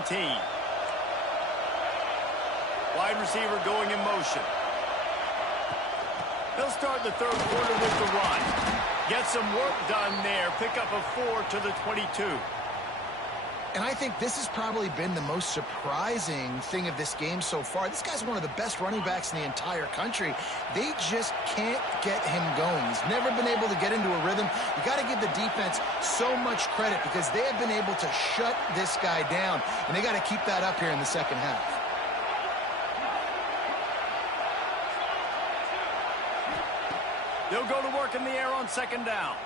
Wide receiver going in motion. They'll start the third quarter with the run. Get some work done there. Pick up a 4 to the 22. And I think this has probably been the most surprising thing of this game so far. This guy's one of the best running backs in the entire country. They just can't get him going. He's never been able to get into a rhythm. You got to give the defense so much credit because they have been able to shut this guy down, and they got to keep that up here in the second half. They'll go to work in the air on second down.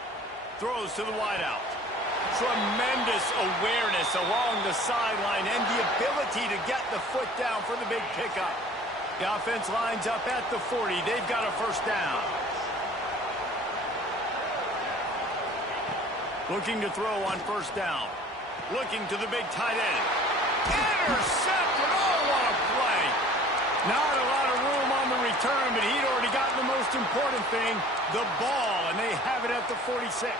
Throws to the wideout. Tremendous awareness along the sideline and the ability to get the foot down for the big pickup. The offense lines up at the 40. They've got a first down. Looking to throw on first down. Looking to the big tight end. Intercepted. Oh, what a play. Not a lot of room on the return, but he'd already gotten the most important thing, the ball, and they have it at the 46.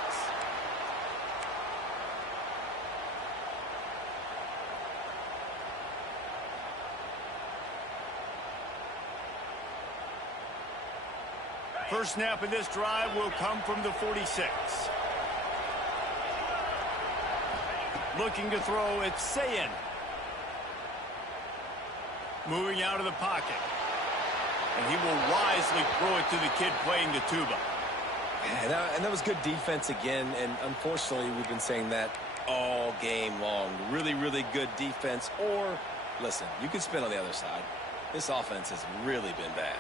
First snap of this drive will come from the 46. Looking to throw, it's Sayin. Moving out of the pocket. And he will wisely throw it to the kid playing the tuba. And that was good defense again, and unfortunately we've been saying that all game long. Really, really good defense. Or, listen, you can spin on the other side. This offense has really been bad.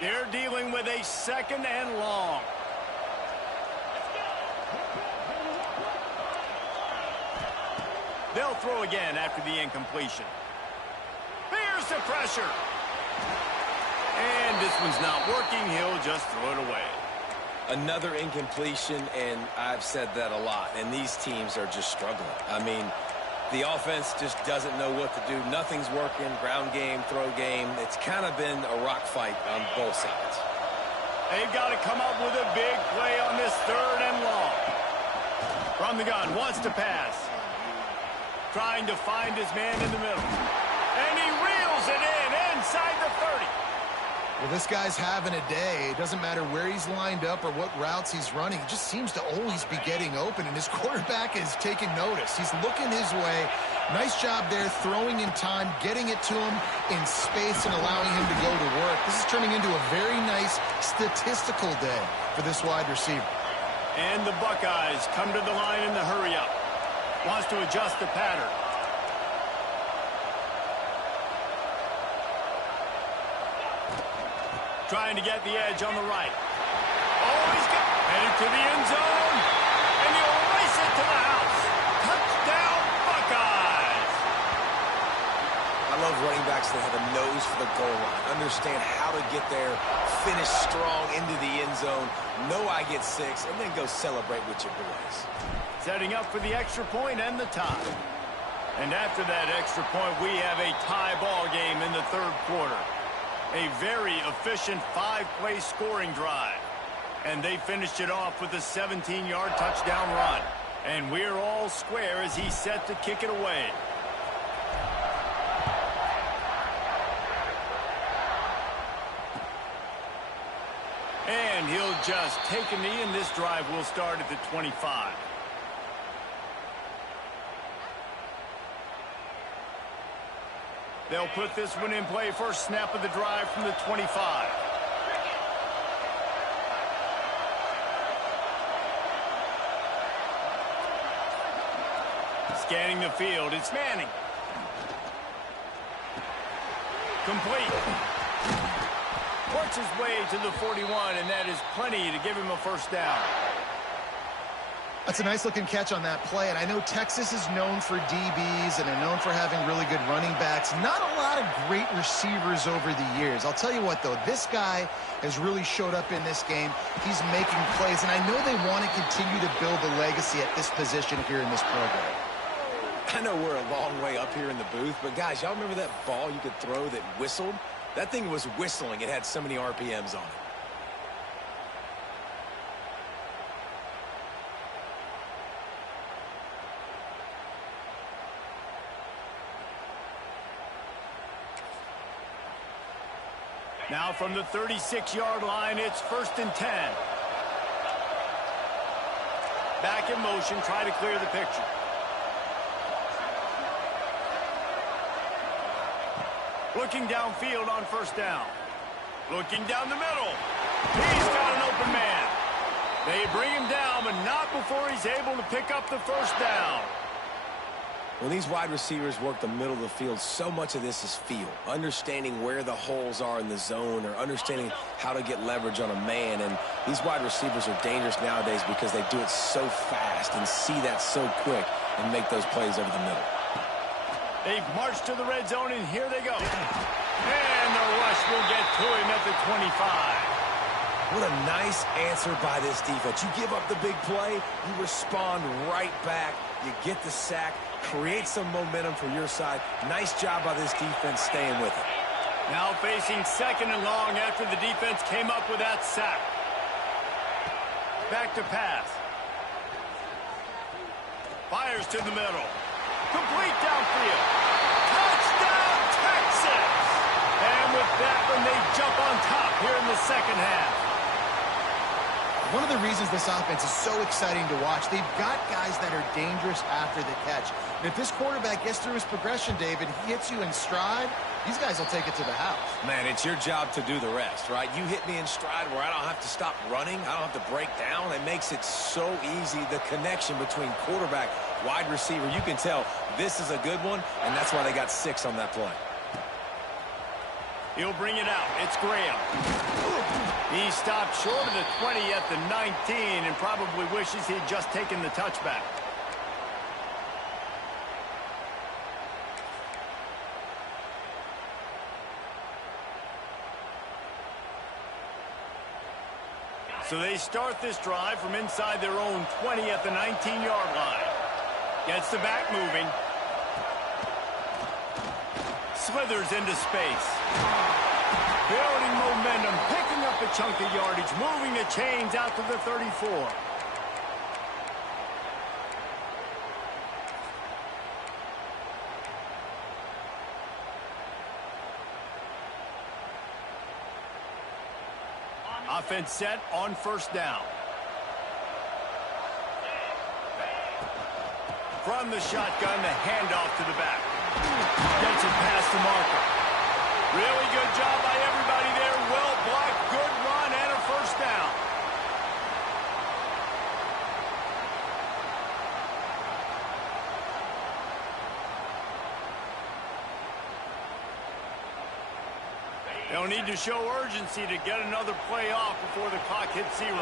They're dealing with a second and long. They'll throw again after the incompletion. Here's the pressure. And this one's not working. He'll just throw it away. Another incompletion, and I've said that a lot, and these teams are just struggling. I mean, the offense just doesn't know what to do. Nothing's working. Ground game, throw game. It's kind of been a rock fight on both sides. They've got to come up with a big play on this third and long. From the gun, wants to pass. Trying to find his man in the middle. And he reels it in inside the 30. Well, this guy's having a day. It doesn't matter where he's lined up or what routes he's running. He just seems to always be getting open, and his quarterback is taking notice. He's looking his way. Nice job there, throwing in time, getting it to him in space and allowing him to go to work. This is turning into a very nice statistical day for this wide receiver. And the Buckeyes come to the line in the hurry-up. Wants to adjust the pattern. Trying to get the edge on the right. Oh, he's got headed to the end zone. And he'll race it to the house. Touchdown, Buckeyes. I love running backs that have a nose for the goal line. Understand how to get there, finish strong into the end zone, know I get 6, and then go celebrate with your boys. Setting up for the extra point and the tie. And after that extra point, we have a tie ball game in the third quarter. A very efficient 5-play scoring drive. And they finished it off with a 17-yard touchdown run. And we're all square as he's set to kick it away. And he'll just take a knee, and this drive will start at the 25. They'll put this one in play. First snap of the drive from the 25. Scanning the field, it's Manning. Complete. Works his way to the 41, and that is plenty to give him a first down. That's a nice-looking catch on that play, and I know Texas is known for DBs and they're known for having really good running backs. Not a lot of great receivers over the years. I'll tell you what, though, this guy has really showed up in this game. He's making plays, and I know they want to continue to build a legacy at this position here in this program. I know we're a long way up here in the booth, but guys, y'all remember that ball you could throw that whistled? That thing was whistling. It had so many RPMs on it. Now from the 36-yard line, it's 1st and 10. Back in motion, try to clear the picture. Looking downfield on 1st down. Looking down the middle. He's got an open man. They bring him down, but not before he's able to pick up the 1st down. When these wide receivers work the middle of the field, so much of this is feel. Understanding where the holes are in the zone or understanding how to get leverage on a man. And these wide receivers are dangerous nowadays because they do it so fast and see that so quick and make those plays over the middle. They've marched to the red zone, and here they go. And the rush will get to him at the 25. What a nice answer by this defense. You give up the big play, you respond right back, you get the sack, create some momentum for your side. Nice job by this defense staying with it. Now facing 2nd and long after the defense came up with that sack. Back to pass. Fires to the middle. Complete downfield. Touchdown, Texas! And with that one, they jump on top here in the 2nd half. One of the reasons this offense is so exciting to watch, they've got guys that are dangerous after the catch. And if this quarterback gets through his progression, David, he hits you in stride, these guys will take it to the house. Man, it's your job to do the rest, right? You hit me in stride where I don't have to stop running. I don't have to break down. It makes it so easy, the connection between quarterback, wide receiver. You can tell this is a good one, and that's why they got 6 on that play. He'll bring it out. It's Graham. He stopped short of the 20 at the 19 and probably wishes he'd just taken the touchback. So they start this drive from inside their own 20 at the 19-yard line. Gets the back moving. Slithers into space. Building momentum, picking up a chunk of yardage, moving the chains out to the 34. Offense set on 1st down. From the shotgun, the handoff to the back. Gets it past the marker. Really good job by everybody there. Well blocked, good run, and a 1st down. They'll need to show urgency to get another play off before the clock hits 0.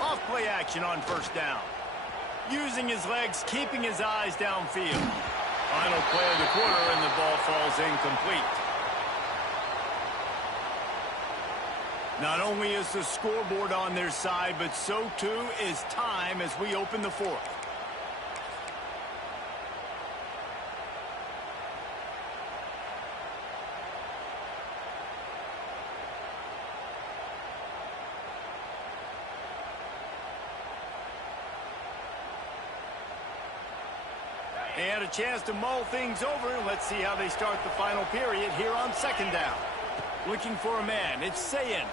Off play action on 1st down. Using his legs, keeping his eyes downfield. Final play of the quarter, and the ball falls incomplete. Not only is the scoreboard on their side, but so too is time as we open the 4th. And a chance to mull things over. Let's see how they start the final period here on 2nd down. Looking for a man. It's Sayin.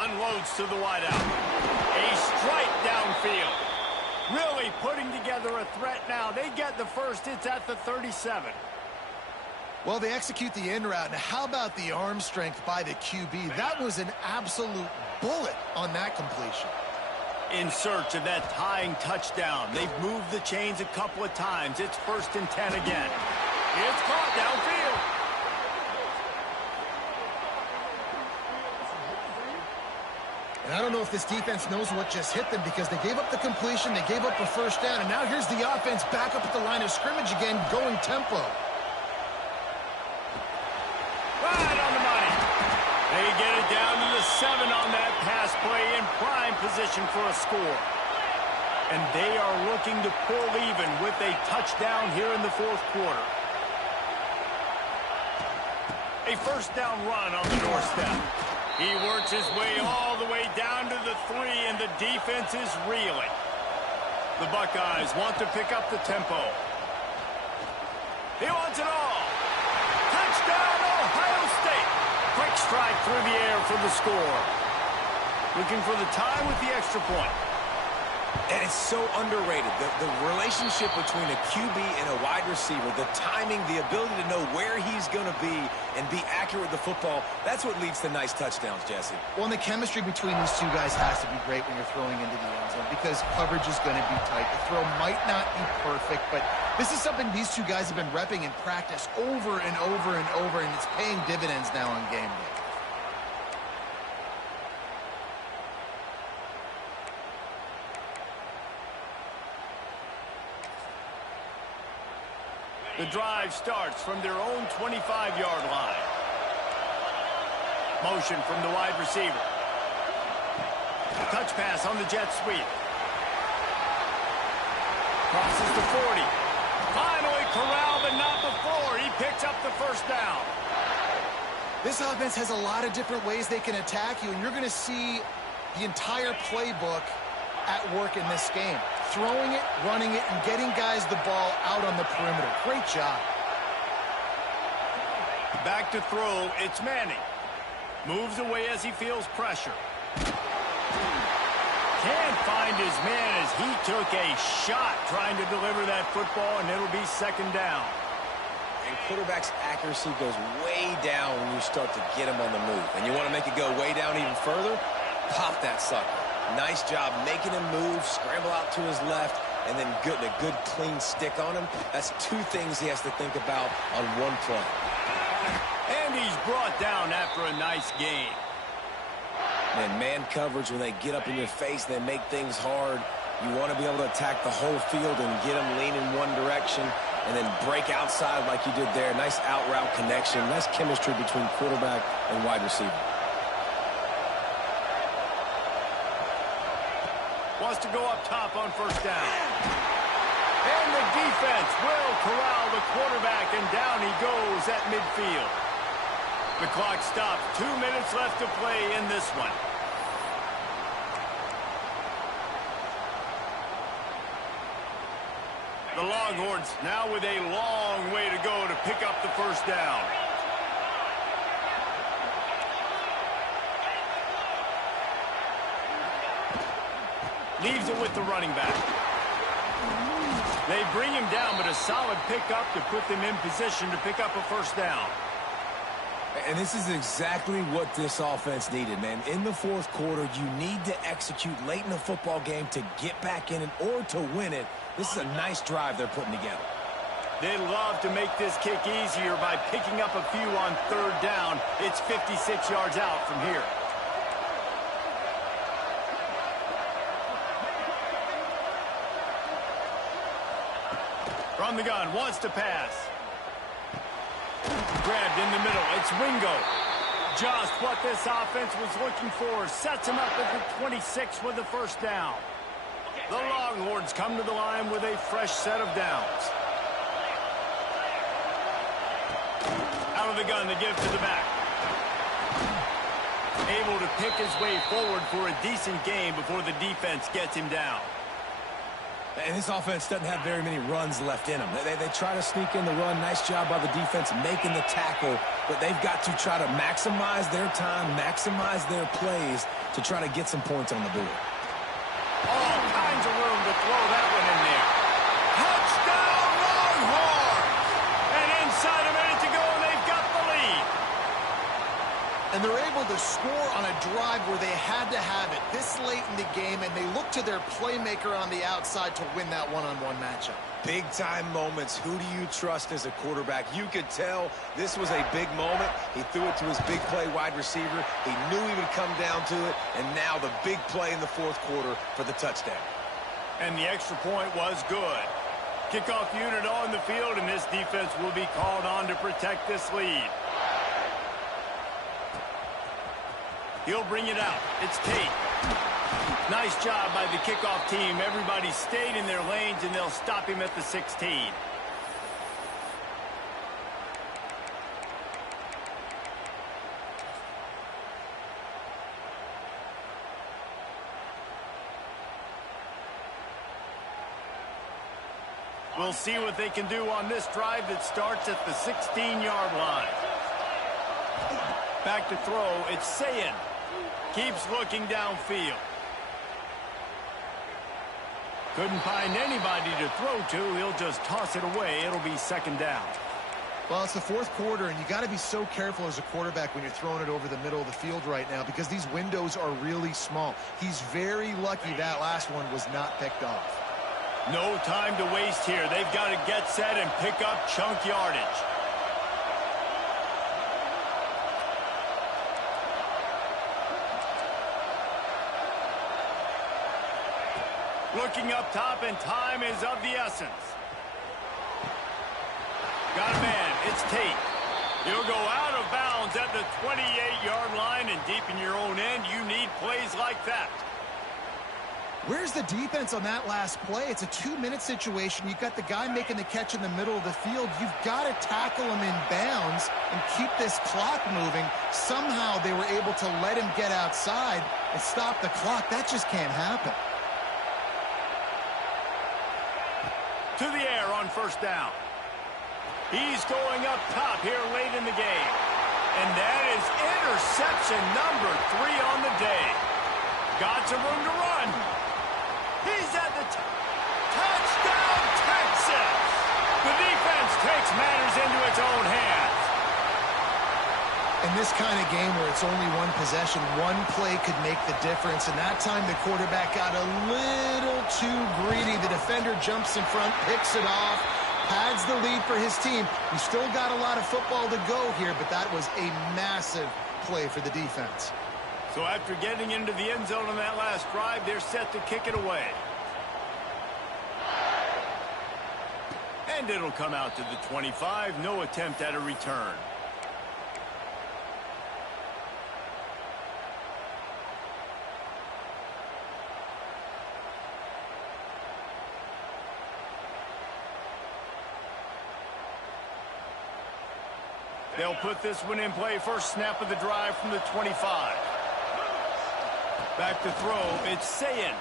Unloads to the wideout. A strike downfield. Really putting together a threat now. They get the first. It's at the 37. Well, they execute the end route. Now, how about the arm strength by the QB? That was an absolute bullet on that completion. In search of that tying touchdown. They've moved the chains a couple of times. It's 1st and 10 again. It's caught downfield. And I don't know if this defense knows what just hit them because they gave up the completion, they gave up a first down, and now here's the offense back up at the line of scrimmage again, going tempo. Right on the money. They get it down to the 7 on that pass play in prime position for a score. And they are looking to pull even with a touchdown here in the fourth quarter. A first down run on the doorstep. He works his way all the way down to the 3, and the defense is reeling. The Buckeyes want to pick up the tempo. He wants it all. Touchdown, Ohio State. Quick strike through the air for the score. Looking for the tie with the extra point. And it's so underrated. The relationship between a QB and a wide receiver, the timing, the ability to know where he's going to be and be accurate with the football, that's what leads to nice touchdowns, Jesse. Well, and the chemistry between these two guys has to be great when you're throwing into the end zone because coverage is going to be tight. The throw might not be perfect, but this is something these two guys have been repping in practice over and over and over, and it's paying dividends now on game day. The drive starts from their own 25-yard line. Motion from the wide receiver. Touch pass on the jet sweep. Crosses the 40. Finally corralled, but not before. He picks up the first down. This offense has a lot of different ways they can attack you, and you're going to see the entire playbook at work in this game. Throwing it, running it, and getting guys the ball out on the perimeter. Great job. Back to throw, it's Manning. Moves away as he feels pressure. Can't find his man as he took a shot trying to deliver that football, and it'll be second down. And quarterback's accuracy goes way down when you start to get him on the move. And you want to make it go way down even further? Pop that sucker. Nice job making him move, scramble out to his left, and then getting a good clean stick on him. That's 2 things he has to think about on one play. And he's brought down after a nice gain. And man coverage, when they get up in your face, they make things hard. You want to be able to attack the whole field and get them leaning one direction and then break outside like you did there. Nice out route connection. Nice chemistry between quarterback and wide receiver. Wants to go up top on first down. And the defense will corral the quarterback, and down he goes at midfield. The clock stops. 2 minutes left to play in this one. The Longhorns now with a long way to go to pick up the first down. Leaves it with the running back. They bring him down, but a solid pickup to put them in position to pick up a first down. And this is exactly what this offense needed, man. In the fourth quarter, you need to execute late in the football game to get back in it or to win it. This is a nice drive they're putting together. They'd love to make this kick easier by picking up a few on third down. It's 56 yards out from here. From the gun, wants to pass. Grabbed in the middle, it's Wingo. Just what this offense was looking for. Sets him up at the 26 with the first down. The Longhorns come to the line with a fresh set of downs. Out of the gun, they give to the back. Able to pick his way forward for a decent game before the defense gets him down. And this offense doesn't have very many runs left in them. They try to sneak in the run. Nice job by the defense making the tackle. But they've got to try to maximize their time, maximize their plays to try to get some points on the board. All kinds of room to throw that one in there. Touchdown, Longhorns! And inside a minute to go, and they've got the lead. And they're able to score on a drive where they had to have it this late in the game, and they look to their playmaker on the outside to win that one-on-one matchup. Big-time moments. Who do you trust as a quarterback? You could tell this was a big moment. He threw it to his big play wide receiver. He knew he would come down to it, and now the big play in the fourth quarter for the touchdown. And the extra point was good. Kickoff unit on the field, and this defense will be called on to protect this lead. He'll bring it out. It's Tate. Nice job by the kickoff team. Everybody stayed in their lanes, and they'll stop him at the 16. We'll see what they can do on this drive that starts at the 16-yard line. Back to throw. It's Sayin. Keeps looking downfield. Couldn't find anybody to throw to. He'll just toss it away. It'll be second down. Well, it's the fourth quarter, and you got to be so careful as a quarterback when you're throwing it over the middle of the field right now because these windows are really small. He's very lucky that last one was not picked off. No time to waste here. They've got to get set and pick up chunk yardage. Looking up top, and time is of the essence. Got a man. It's Tate. He'll go out of bounds at the 28-yard line, and deep in your own end, you need plays like that. Where's the defense on that last play? It's a 2-minute situation. You've got the guy making the catch in the middle of the field. You've got to tackle him in bounds and keep this clock moving. Somehow they were able to let him get outside and stop the clock. That just can't happen. To the air on first down. He's going up top here late in the game. And that is interception number 3 on the day. Got some room to run. He's at the touchdown, Texas! The defense takes matters into its own hands. In this kind of game where it's only one possession, one play could make the difference. And that time the quarterback got a little too greedy. The defender jumps in front, picks it off, pads the lead for his team. He's still got a lot of football to go here, but that was a massive play for the defense. So after getting into the end zone on that last drive, they're set to kick it away. And it'll come out to the 25. No attempt at a return. They'll put this one in play. First snap of the drive from the 25. Back to throw. It's Sayin.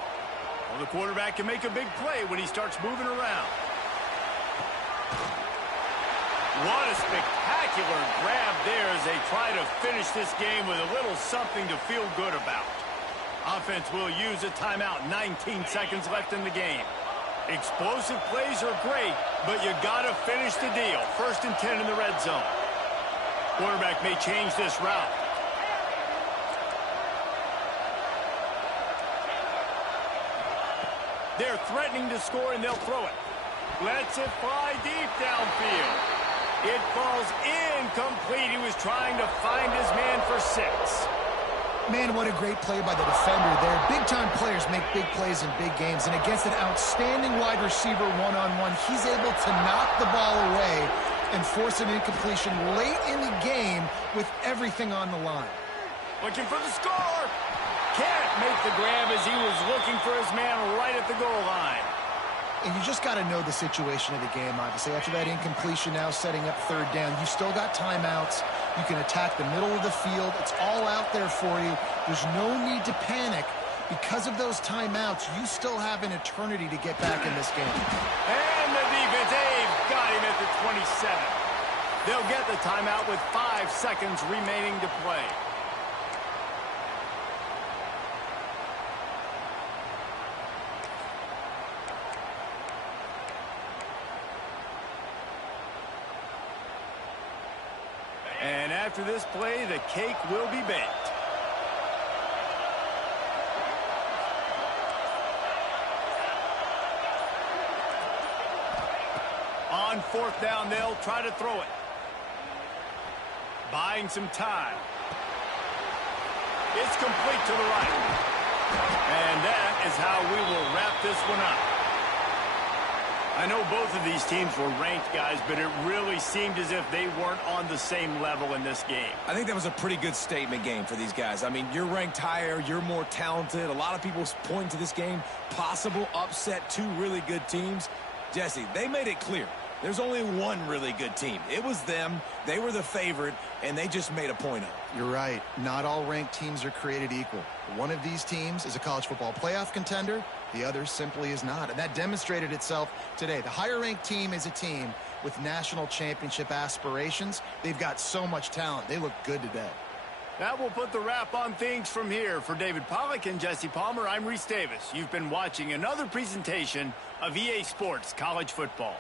Well, the quarterback can make a big play when he starts moving around. What a spectacular grab there as they try to finish this game with a little something to feel good about. Offense will use a timeout. 19 seconds left in the game. Explosive plays are great, but you got to finish the deal. 1st and 10 in the red zone. Quarterback may change this route. They're threatening to score, and they'll throw it. Lets it fly deep downfield. It falls incomplete. He was trying to find his man for 6. Man, what a great play by the defender there. Big-time players make big plays in big games, and against an outstanding wide receiver one-on-one, he's able to knock the ball away and force an incompletion late in the game with everything on the line. Looking for the score. Can't make the grab as he was looking for his man right at the goal line. And you just got to know the situation of the game, obviously. After that incompletion, now setting up 3rd down. You've still got timeouts. You can attack the middle of the field. It's all out there for you. There's no need to panic. Because of those timeouts, you still have an eternity to get back in this game. And the defense, they've got him at the 27. They'll get the timeout with 5 seconds remaining to play. after this play, the cake will be baked. On fourth down, they'll try to throw it. Buying some time. It's complete to the right. And that is how we will wrap this one up. I know both of these teams were ranked, guys, but it really seemed as if they weren't on the same level in this game. I think that was a pretty good statement game for these guys. I mean, you're ranked higher, you're more talented. A lot of people point to this game, possible upset, two really good teams. Jesse, they made it clear. There's only one really good team. It was them. They were the favorite, and they just made a point of it. You're right. Not all ranked teams are created equal. One of these teams is a college football playoff contender. The other simply is not. And that demonstrated itself today. The higher-ranked team is a team with national championship aspirations. They've got so much talent. They look good today. That will put the wrap on things from here. For David Pollack and Jesse Palmer, I'm Reese Davis. You've been watching another presentation of EA Sports College Football.